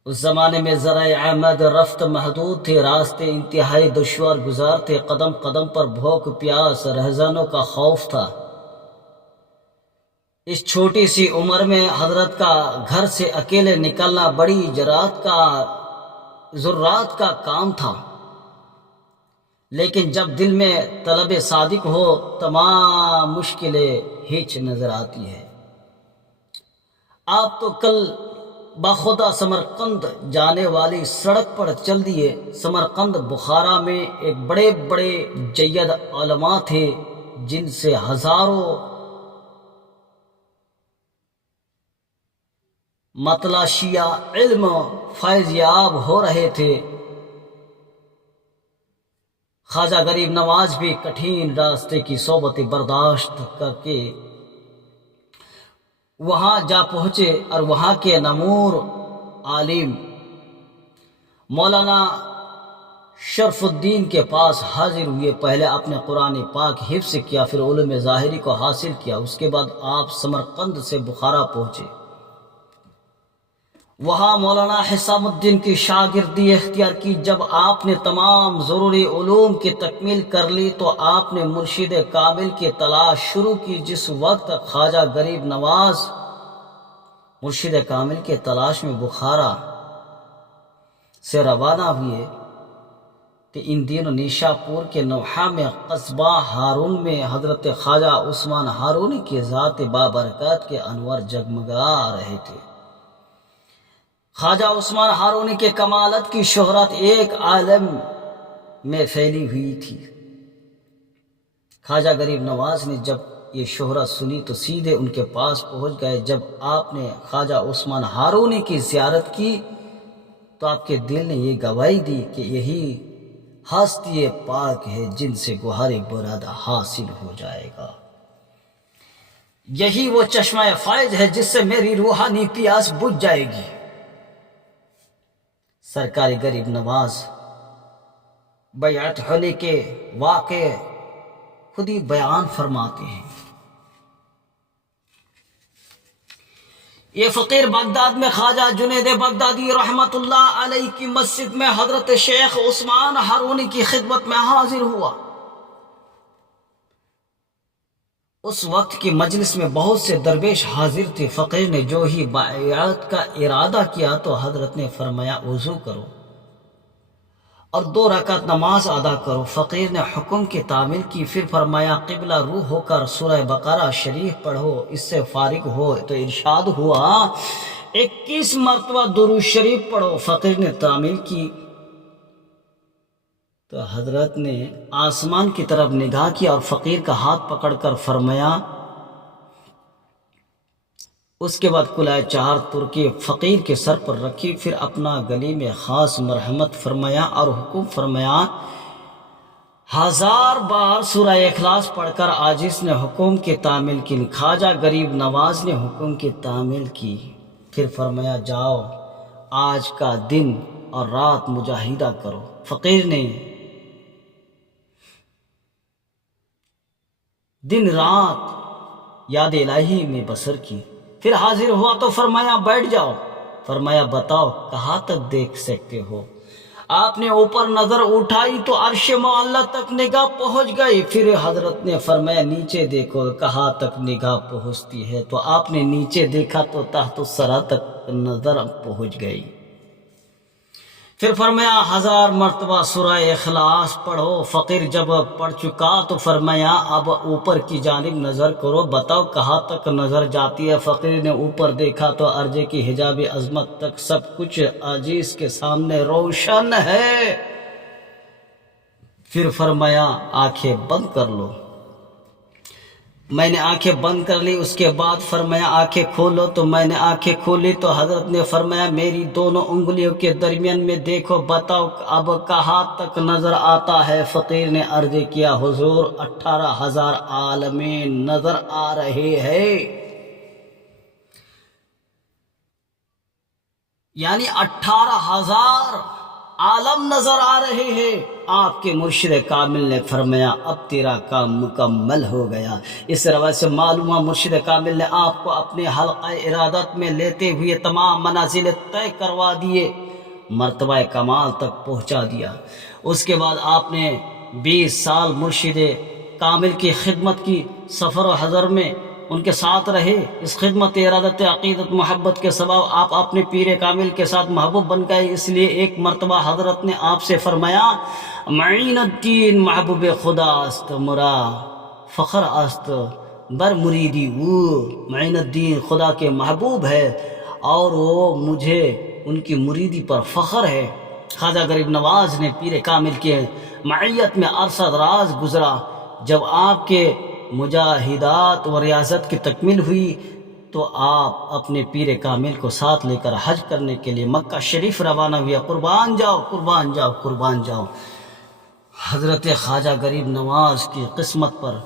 اس زمانے میں ذرائع آمد رفت محدود تھے، راستے انتہائی دشوار گزار تھے، قدم قدم پر بھوک پیاس رہزنوں کا خوف تھا۔ اس چھوٹی سی عمر میں حضرت کا گھر سے اکیلے نکلنا بڑی ضرورت کا کام تھا، لیکن جب دل میں طلب صادق ہو تمام مشکلیں ہیچ نظر آتی ہے۔ آپ تو کل بخدا سمرقند جانے والی سڑک پر چل دیے۔ سمرقند بخارا میں ایک بڑے بڑے جید علماء تھے جن سے ہزاروں متلاشیہ علم فیض یاب ہو رہے تھے۔ خواجہ غریب نواز بھی کٹھین راستے کی صحبت برداشت کر کے وہاں جا پہنچے اور وہاں کے نمور عالم مولانا شرف الدین کے پاس حاضر ہوئے۔ پہلے اپنے قرآن پاک حفظ کیا، پھر علوم ظاہری کو حاصل کیا۔ اس کے بعد آپ سمرقند سے بخارا پہنچے۔ وہاں مولانا حسام الدین کی شاگردی اختیار کی۔ جب آپ نے تمام ضروری علوم کی تکمیل کر لی تو آپ نے مرشد کامل کی تلاش شروع کی۔ جس وقت خواجہ غریب نواز مرشد کامل کی تلاش میں بخارا سے روانہ ہوئے کہ ان دنوں نیشا پور کے نوحہ میں قصبہ ہارون میں حضرت خواجہ عثمان ہارونی کی ذات بابرکات کے انوار جگمگا رہے تھے۔ خواجہ عثمان ہارونی کے کمالت کی شہرت ایک عالم میں پھیلی ہوئی تھی۔ خواجہ غریب نواز نے جب یہ شہرت سنی تو سیدھے ان کے پاس پہنچ گئے۔ جب آپ نے خواجہ عثمان ہارونی کی زیارت کی تو آپ کے دل نے یہ گواہی دی کہ یہی ہستی پاک ہے جن سے گوہر برادہ حاصل ہو جائے گا، یہی وہ چشمہ فیض ہے جس سے میری روحانی پیاس بجھ جائے گی۔ سرکار غریب نواز بیعت ہونے کے واقعے خود ہی بیان فرماتے ہیں۔ یہ فقیر بغداد میں خواجہ جنید بغدادی رحمت اللہ علیہ کی مسجد میں حضرت شیخ عثمان ہارونی کی خدمت میں حاضر ہوا۔ اس وقت کی مجلس میں بہت سے درویش حاضر تھے۔ فقیر نے جو ہی بیعت کا ارادہ کیا تو حضرت نے فرمایا وضو کرو اور 2 رکعت نماز ادا کرو۔ فقیر نے حکم کی تعمیل کی، پھر فرمایا قبلہ روح ہو کر سورہ بقرہ شریف پڑھو۔ اس سے فارغ ہو تو ارشاد ہوا 21 مرتبہ درود شریف پڑھو۔ فقیر نے تعمیل کی تو حضرت نے آسمان کی طرف نگاہ کی اور فقیر کا ہاتھ پکڑ کر فرمایا، اس کے بعد کلائے چار ترکی فقیر کے سر پر رکھی، پھر اپنا گلی میں خاص مرحمت فرمایا اور حکم فرمایا، 1000 بار سورہ اخلاص پڑھ کر عاجز نے حکم کی تعمیل کی، خواجہ غریب نواز نے حکم کی تعمیل کی۔ پھر فرمایا، جاؤ آج کا دن اور رات مجاہدہ کرو۔ فقیر نے دن رات یاد الہی میں بسر کی، پھر حاضر ہوا تو فرمایا، بیٹھ جاؤ۔ فرمایا، بتاؤ کہاں تک دیکھ سکتے ہو؟ آپ نے اوپر نظر اٹھائی تو عرش معلی تک نگاہ پہنچ گئی۔ پھر حضرت نے فرمایا، نیچے دیکھو کہاں تک نگاہ پہنچتی ہے؟ تو آپ نے نیچے دیکھا تو تحت الثری تک نظر پہنچ گئی۔ پھر فرمایا، 1000 مرتبہ سورہ اخلاص پڑھو۔ فقیر جب پڑھ چکا تو فرمایا، اب اوپر کی جانب نظر کرو، بتاؤ کہاں تک نظر جاتی ہے؟ فقیر نے اوپر دیکھا تو عرض کی حجاب عظمت تک سب کچھ عزیز کے سامنے روشن ہے۔ پھر فرمایا، آنکھیں بند کر لو۔ میں نے آنکھیں بند کر لی۔ اس کے بعد فرمایا، آنکھیں کھولو، تو میں نے آنکھیں کھولی تو حضرت نے فرمایا، میری دونوں انگلیوں کے درمیان میں دیکھو، بتاؤ اب کہاں تک نظر آتا ہے؟ فقیر نے عرض کیا، حضور 18,000 عالمین نظر آ رہے ہیں، یعنی 18,000 عالم نظر آ رہے ہیں۔ آپ کے مرشد کامل نے فرمایا، اب تیرا کام مکمل ہو گیا۔ اس روایت سے معلوم ہوا مرشد کامل نے آپ کو اپنے حلقہ ارادت میں لیتے ہوئے تمام منازل طے کروا دیے، مرتبہ کمال تک پہنچا دیا۔ اس کے بعد آپ نے 20 سال مرشد کامل کی خدمت کی، سفر و حضر میں ان کے ساتھ رہے۔ اس خدمت ارادت عقیدت محبت کے سبب آپ اپنے پیر کامل کے ساتھ محبوب بن گئے۔ اس لیے ایک مرتبہ حضرت نے آپ سے فرمایا، معین الدین محبوب خدا است، مرا فخر است بر مریدی او۔ معین الدین خدا کے محبوب ہے اور وہ مجھے ان کی مریدی پر فخر ہے۔ خواجہ غریب نواز نے پیر کامل کے معیت میں عرصہ دراز گزرا۔ جب آپ کے مجاہدات و ریاضت کی تکمیل ہوئی تو آپ اپنے پیر کامل کو ساتھ لے کر حج کرنے کے لیے مکہ شریف روانہ ہوئے۔ قربان جاؤ، قربان جاؤ، قربان جاؤ حضرت خواجہ غریب نواز کی قسمت پر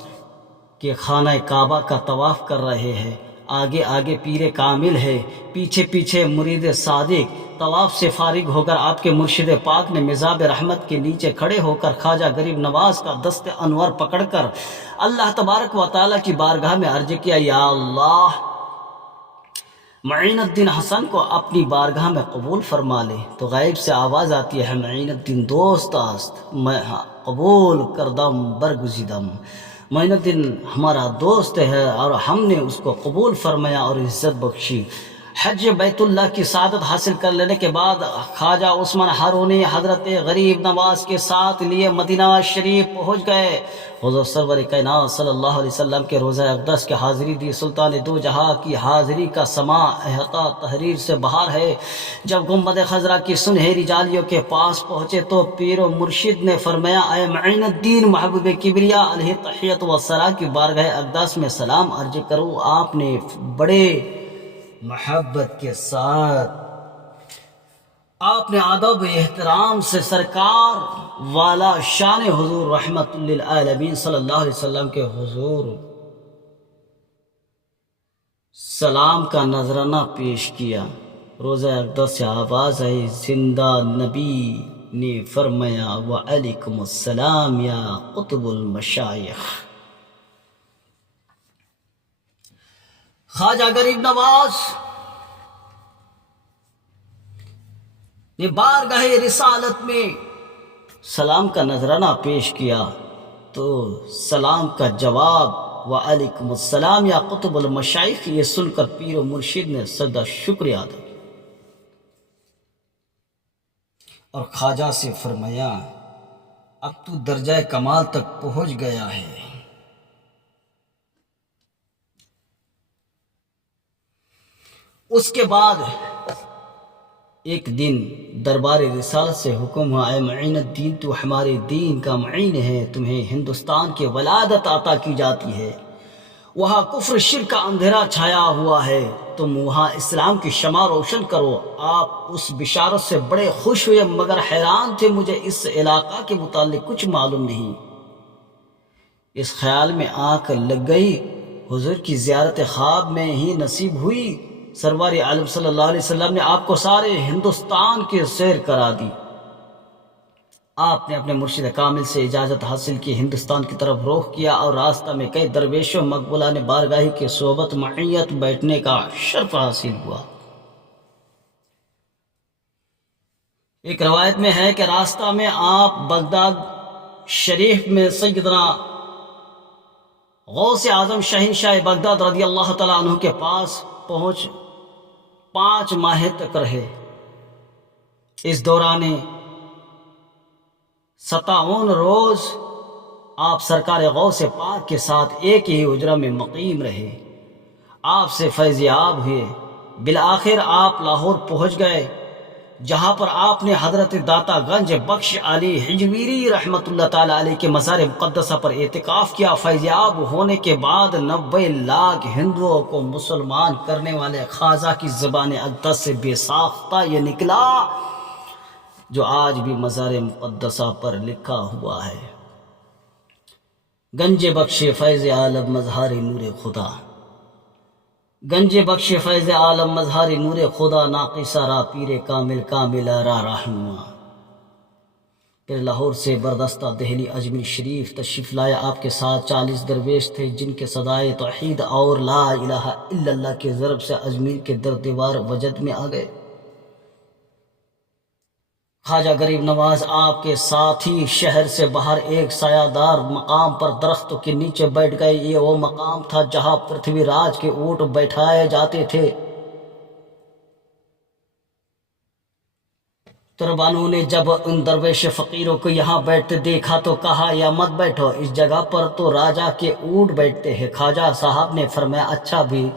کہ خانہ کعبہ کا طواف کر رہے ہیں، آگے آگے پیر کامل ہے، پیچھے پیچھے مرید صادق۔ طواف سے فارغ ہو کر آپ کے مرشد پاک نے مزاب رحمت کے نیچے کھڑے ہو کر خواجہ غریب نواز کا دست انور پکڑ کر اللہ تبارک و تعالیٰ کی بارگاہ میں عرض کیا، یا اللہ، معین الدین حسن کو اپنی بارگاہ میں قبول فرما لے۔ تو غیب سے آواز آتی ہے، معین الدین دوست است، میں قبول کردم برگزیدم۔ معین الدین ہمارا دوست ہے اور ہم نے اس کو قبول فرمایا اور عزت بخشی۔ حج بیت اللہ کی سعادت حاصل کر لینے کے بعد خواجہ عثمان ہارونی حضرت غریب نواز کے ساتھ لیے مدینہ شریف پہنچ گئے۔ حضور سرور کائنات صلی اللہ علیہ وسلم کے روضہ اقدس کی حاضری دی۔ سلطان دو جہاں کی حاضری کا سماع احاطہ تحریر سے باہر ہے۔ جب گنبد خضرا کی سنہری جالیوں کے پاس پہنچے تو پیر و مرشد نے فرمایا، اے معین الدین محبوب کبریا علیہ تحیت و ثنا کی بارگاہ اقدس میں سلام عرض کروں۔ آپ نے بڑے محبت کے ساتھ، آپ نے ادب احترام سے سرکار والا شان حضور رحمت للعالمین صلی اللہ علیہ وسلم کے حضور سلام کا نذرانہ پیش کیا۔ روزہ اقدس سے آواز آئی، زندہ نبی نے فرمایا، وعلیکم السلام یا قطب المشائخ۔ خواجہ غریب نواز نے بارگاہ رسالت میں سلام کا نذرانہ پیش کیا تو سلام کا جواب وعلیکم السلام یا قطب المشائخ یہ سن کر پیر و مرشد نے سجدہ شکریہ ادا کیا اور خواجہ سے فرمایا، اب تو درجہ کمال تک پہنچ گیا ہے۔ اس کے بعد ایک دن دربار رسالت سے حکم ہوا، اے معین الدین، تو ہمارے دین کا معین ہے، تمہیں ہندوستان کی ولادت عطا کی جاتی ہے، وہاں کفر شرک کا اندھیرا چھایا ہوا ہے، تم وہاں اسلام کی شمع روشن کرو۔ آپ اس بشارت سے بڑے خوش ہوئے مگر حیران تھے، مجھے اس علاقہ کے متعلق کچھ معلوم نہیں۔ اس خیال میں آنکھ لگ گئی، حضور کی زیارت خواب میں ہی نصیب ہوئی۔ سرور عالم صلی اللہ علیہ وسلم نے آپ کو سارے ہندوستان کی سیر کرا دی۔ آپ نے اپنے مرشد کامل سے اجازت حاصل کی، ہندوستان کی طرف رخ کیا اور راستہ میں کئی درویشوں مقبولان بارگاہی کی صحبت معیت بیٹھنے کا شرف حاصل ہوا۔ ایک روایت میں ہے کہ راستہ میں آپ بغداد شریف میں سیدنا غوث اعظم شہنشاہ بغداد رضی اللہ تعالیٰ عنہ کے پاس پہنچ 5 ماہ تک رہے۔ اس دوران 57 روز آپ سرکار غوث پاک کے ساتھ ایک ہی حجرہ میں مقیم رہے، آپ سے فیض یاب ہوئے۔ بالآخر آپ لاہور پہنچ گئے، جہاں پر آپ نے حضرت داتا گنج بخش علی حجویری رحمۃ اللہ تعالیٰ علیہ کے مزار مقدسہ پر اعتکاف کیا۔ فیض یاب ہونے کے بعد 90 لاکھ ہندوؤں کو مسلمان کرنے والے خواجہ کی زبان اقدس سے بے ساختہ یہ نکلا جو آج بھی مزار مقدسہ پر لکھا ہوا ہے، گنج بخش فیض عالم مظہر نور خدا، گنج بخش فیض عالم مظہر نور خدا، ناقص را پیر کامل کامل را رہنما۔ پھر لاہور سے بردستہ دہلی اجمیر شریف تشریف لائے۔ آپ کے ساتھ 40 درویش تھے جن کے صدائے توحید اور لا الہ الا اللہ کے ضرب سے اجمیر کے در دیوار وجد میں آ گئے۔ خواجہ غریب نواز آپ کے ساتھ ہی شہر سے باہر ایک سایہ دار مقام پر درختوں کے نیچے بیٹھ گئے۔ یہ وہ مقام تھا جہاں پرتھوی راج کے اونٹ بیٹھائے جاتے تھے۔ تربانوں نے جب ان درویش فقیروں کو یہاں بیٹھتے دیکھا تو کہا، یا مت بیٹھو، اس جگہ پر تو راجا کے اونٹ بیٹھتے ہیں۔ خواجہ صاحب نے فرمایا، اچھا بھی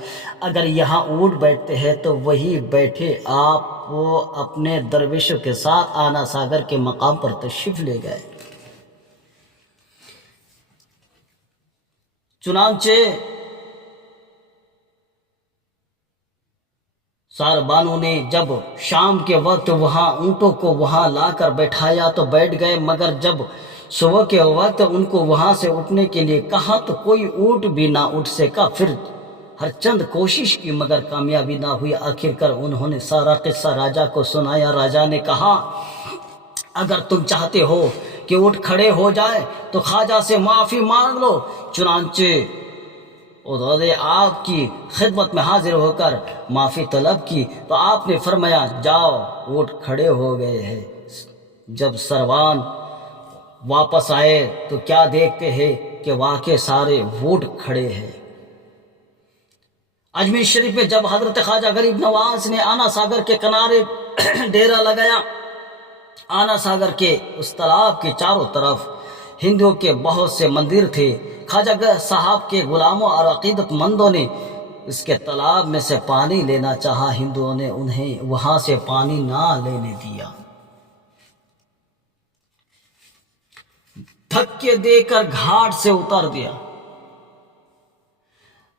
اگر یہاں اونٹ بیٹھتے ہیں تو وہی بیٹھے۔ آپ وہ اپنے درویشوں کے ساتھ آنا ساگر کے مقام پر تشریف لے گئے۔ چنانچہ ساربانوں نے جب شام کے وقت وہاں اونٹوں کو وہاں لا کر بیٹھایا تو بیٹھ گئے، مگر جب صبح کے وقت ان کو وہاں سے اٹھنے کے لیے کہا تو کوئی اونٹ بھی نہ اٹھ سکا۔ پھر ہر چند کوشش کی مگر کامیابی نہ ہوئی۔ آخر کر انہوں نے سارا قصہ راجا کو سنایا۔ راجا نے کہا، اگر تم چاہتے ہو کہ اونٹ کھڑے ہو جائے تو خواجہ سے معافی مانگ لو۔ چنانچہ انہوں نے آپ کی خدمت میں حاضر ہو کر معافی طلب کی تو آپ نے فرمایا، جاؤ، اونٹ کھڑے ہو گئے ہیں۔ جب سروان واپس آئے تو کیا دیکھتے ہیں کہ واقع سارے اونٹ کھڑے ہیں۔ اجمیر شریف میں جب حضرت خواجہ غریب نواز نے آنا ساگر کے کنارے ڈیرا لگایا، آنا ساگر کے اس تالاب کے چاروں طرف ہندوؤں کے بہت سے مندر تھے۔ خواجہ صاحب کے غلاموں اور عقیدت مندوں نے اس کے تالاب میں سے پانی لینا چاہا، ہندوؤں نے انہیں وہاں سے پانی نہ لینے دیا۔ دھکے دے کر گھاٹ سے اتار دیا،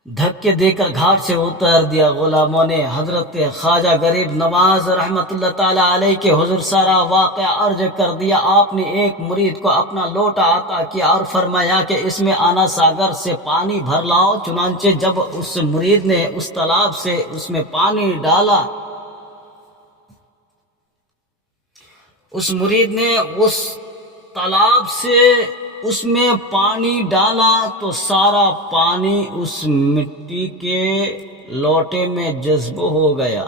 دھکے دے کر گھاٹ سے اتار دیا۔ غلاموں نے حضرت خواجہ غریب نواز رحمت اللہ تعالیٰ علیہ کے حضور سارا واقعہ عرض کر دیا۔ آپ نے ایک مرید کو اپنا لوٹا عطا کیا اور فرمایا کہ اس میں آنا ساگر سے پانی بھر لاؤ۔ چنانچہ جب اس مرید نے اس تالاب سے اس میں پانی ڈالا، اس مرید نے اس تالاب سے اس میں پانی ڈالا تو سارا پانی اس مٹی کے لوٹے میں جذب ہو گیا،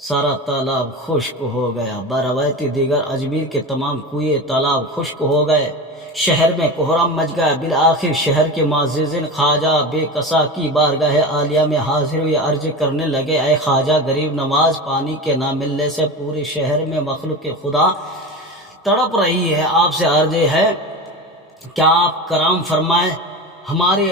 سارا تالاب خشک ہو گیا۔ بروایت دیگر اجمیر کے تمام کنویں تالاب خشک ہو گئے، شہر میں کوہرام مچ گیا۔ بالآخر شہر کے معززین خواجہ بے کسا کی بارگاہ عالیہ میں حاضر ہوئے، عرض کرنے لگے، اے خواجہ غریب نواز، پانی کے نہ ملنے سے پورے شہر میں مخلوق خدا تڑپ رہی ہے۔ آپ سے عرض ہے کیا آپ کرم فرمائیں، ہمارے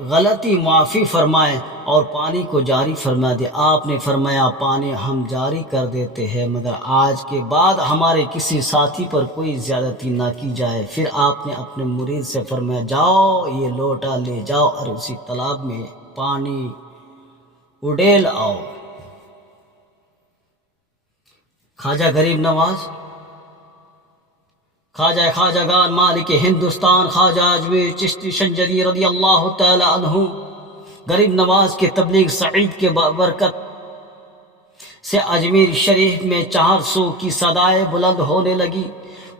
غلطی معافی فرمائے اور پانی کو جاری فرما دے۔ آپ نے فرمایا پانی ہم جاری کر دیتے ہیں مگر آج کے بعد ہمارے کسی ساتھی پر کوئی زیادتی نہ کی جائے۔ پھر آپ نے اپنے مرید سے فرمایا جاؤ یہ لوٹا لے جاؤ اور اسی تالاب میں پانی اڈیل آؤ۔ خواجہ غریب نواز، خواجہ گان مالک ہندوستان، خواجہ اجمیر چشتی شنجری رضی اللہ تعالی عنہ، غریب نواز کے تبلیغ سعید کے برکت سے اجمیر شریف میں 400 کی صدائیں بلند ہونے لگی۔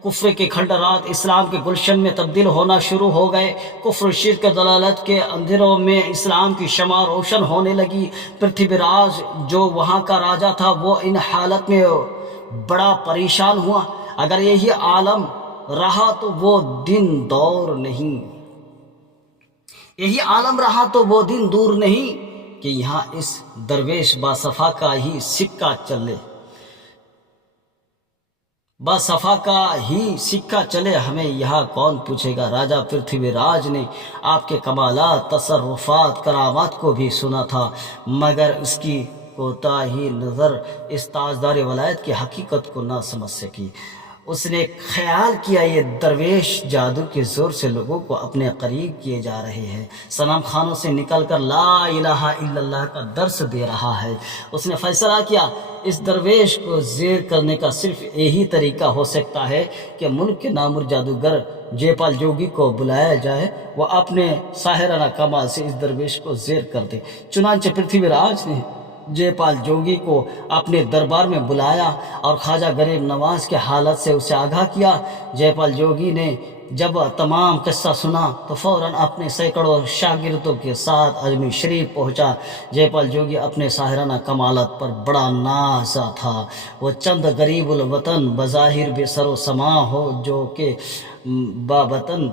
کفر کے کھنڈرات اسلام کے گلشن میں تبدیل ہونا شروع ہو گئے۔ کفر شرک دلالت کے اندھیروں میں اسلام کی شمع روشن ہونے لگی۔ پرتھوی راج جو وہاں کا راجا تھا وہ ان حالت میں بڑا پریشان ہوا۔ اگر یہی عالم رہا تو وہ دن دور نہیں، یہی عالم رہا تو وہ دن دور نہیں کہ یہاں اس درویش باصفا کا ہی سکہ چلے، باصفا کا ہی سکہ چلے، ہمیں یہاں کون پوچھے گا۔ راجہ پرتھوی راج نے آپ کے کمالات، تصرفات، کرامات کو بھی سنا تھا مگر اس کی کوتاہی نظر اس تاجدار ولایت کی حقیقت کو نہ سمجھ سکی۔ اس نے خیال کیا یہ درویش جادو کے زور سے لوگوں کو اپنے قریب کیے جا رہے ہیں، صنم خانوں سے نکل کر لا الہ الا اللہ کا درس دے رہا ہے۔ اس نے فیصلہ کیا اس درویش کو زیر کرنے کا صرف یہی طریقہ ہو سکتا ہے کہ ملک کے نامور جادوگر جے پال جوگی کو بلایا جائے، وہ اپنے ساحرانہ کمال سے اس درویش کو زیر کر دے۔ چنانچہ پرتھوی راج نے جے پال جوگی کو اپنے دربار میں بلایا اور خواجہ غریب نواز کے حالت سے اسے آگاہ کیا۔ جے پال جوگی نے جب تمام قصہ سنا تو فوراً اپنے سینکڑوں شاگردوں کے ساتھ اجمیر شریف پہنچا۔ جے پال جوگی اپنے ساحرانہ کمالات پر بڑا نازا تھا۔ وہ چند غریب الوطن بظاہر بے سر و سماں ہو جو کہ بابطن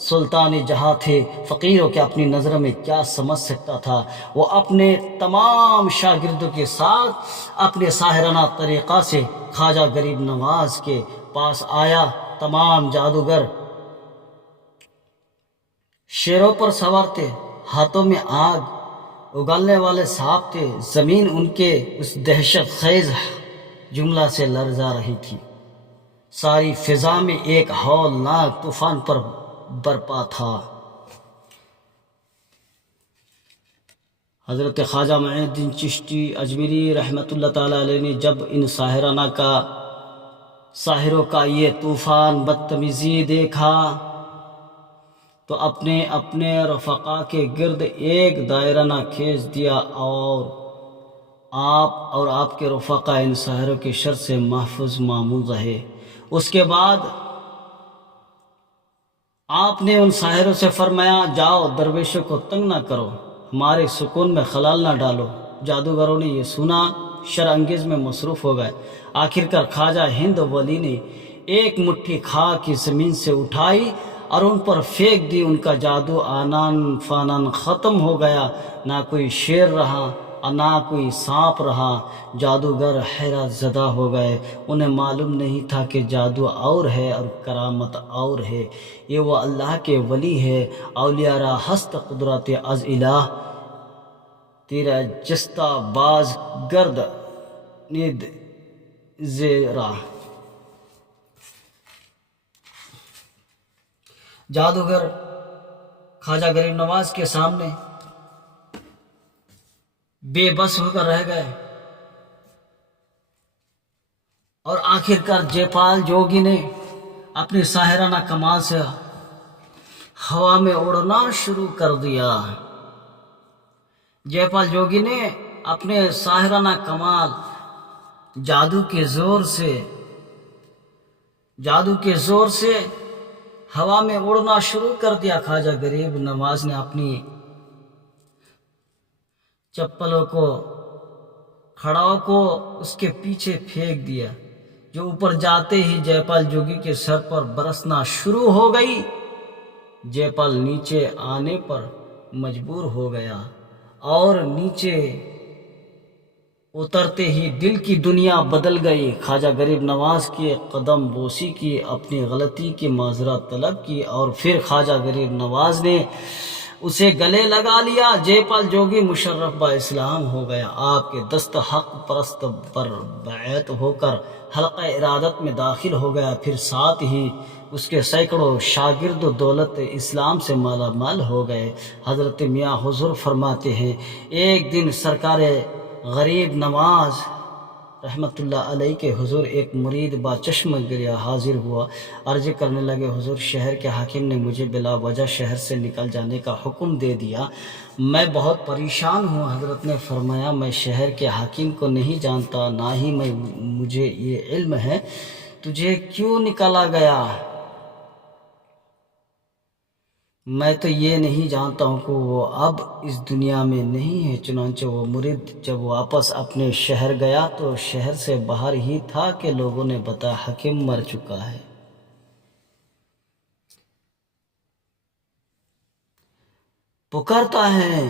سلطانی جہاں تھے، فقیروں کے اپنی نظر میں کیا سمجھ سکتا تھا۔ وہ اپنے تمام شاگردوں کے ساتھ اپنے ساحرانہ طریقہ سے خواجہ غریب نواز کے پاس آیا۔ تمام جادوگر شیروں پر سوار تھے، ہاتھوں میں آگ اگلنے والے سانپ تھے، زمین ان کے اس دہشت خیز جملہ سے لرزا رہی تھی۔ ساری فضا میں ایک ہولناک طوفان پر برپا تھا۔ حضرت خواجہ معین الدین چشتی اجمیری رحمۃ اللہ تعالیٰ علیہ نے جب ان ساحروں کا یہ طوفان بدتمیزی دیکھا تو اپنے رفقا کے گرد ایک دائرہ نہ کھینچ دیا اور آپ کے رفقا ان ساحروں کے شر سے محفوظ معمول رہے۔ اس کے بعد آپ نے ان ساحروں سے فرمایا جاؤ درویشوں کو تنگ نہ کرو، ہمارے سکون میں خلل نہ ڈالو۔ جادوگروں نے یہ سنا شر انگیز میں مصروف ہو گئے۔ آخرکار خواجہ ہند ولی نے ایک مٹھی خاک کی زمین سے اٹھائی اور ان پر پھینک دی۔ ان کا جادو آنان فانان ختم ہو گیا، نہ کوئی شیر رہا اور نہ کوئی سانپ رہا۔ جادوگر حیرت زدہ ہو گئے، انہیں معلوم نہیں تھا کہ جادو اور ہے اور کرامت اور ہے۔ یہ وہ اللہ کے ولی ہے، اولیاء را ہست قدرت از الہ، تیرا جستہ باز گرد نید زیرا۔ جادوگر خواجہ غریب نواز کے سامنے بے بس ہو کر رہ گئے اور آخرکار جے پال جوگی نے اپنی ساحرانہ کمال سے ہوا میں اڑنا شروع کر دیا۔ جے پال جوگی نے اپنے ساحرانہ کمال جادو کے زور سے ہوا میں اڑنا شروع کر دیا۔ خواجہ غریب نواز نے اپنی چپلوں کو کھڑاؤ کو اس کے پیچھے پھینک دیا، جو اوپر جاتے ہی جے پال جوگی کے سر پر برسنا شروع ہو گئی۔ جے پال نیچے آنے پر مجبور ہو گیا اور نیچے اترتے ہی دل کی دنیا بدل گئی۔ خواجہ غریب نواز کی قدم بوسی کی، اپنی غلطی کی معذرت طلب کی اور پھر خواجہ غریب نواز نے اسے گلے لگا لیا، جے پل جوگی مشرف با اسلام ہو گیا، آپ کے دست حق پرست پر بیعت ہو کر حلقہ ارادت میں داخل ہو گیا، پھر ساتھ ہی اس کے سینکڑوں شاگرد و دولت اسلام سے مالا مال ہو گئے۔ حضرت میاں حضور فرماتے ہیں، ایک دن سرکار غریب نواز رحمت اللہ علیہ کے حضور ایک مرید با چشم گریا حاضر ہوا، عرض کرنے لگے، حضور شہر کے حاکم نے مجھے بلا وجہ شہر سے نکل جانے کا حکم دے دیا، میں بہت پریشان ہوں۔ حضرت نے فرمایا، میں شہر کے حاکم کو نہیں جانتا، نہ ہی مجھے یہ علم ہے، تجھے کیوں نکالا گیا؟ میں تو یہ نہیں جانتا ہوں کہ وہ اب اس دنیا میں نہیں ہے۔ چنانچہ وہ مرید جب واپس اپنے شہر گیا تو شہر سے باہر ہی تھا کہ لوگوں نے بتایا حاکم مر چکا ہے۔ پکارتا ہے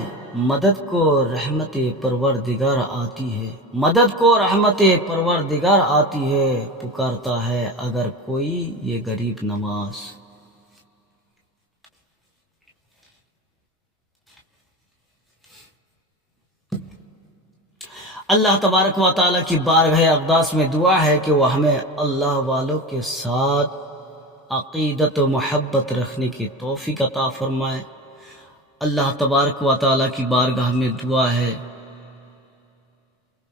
مدد کو رحمت پروردگار آتی ہے، مدد کو رحمت پروردگار آتی ہے، پکارتا ہے اگر کوئی یہ غریب نواز۔ اللہ تبارک و تعالیٰ کی بارگاہ اقداس میں دعا ہے کہ وہ ہمیں اللہ والوں کے ساتھ عقیدت و محبت رکھنے کی توفیق عطا فرمائے۔ اللہ تبارک و تعالیٰ کی بارگاہ میں دعا ہے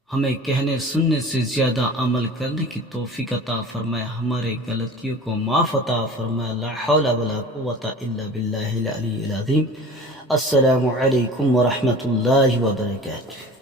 ہمیں کہنے سننے سے زیادہ عمل کرنے کی توفیق عطا فرمائے، ہمارے غلطیوں کو معاف عطا فرمائے۔ لا حول ولا قوت الا باللہ العلی العظیم۔ السلام علیکم ورحمۃ اللہ وبرکاتہ۔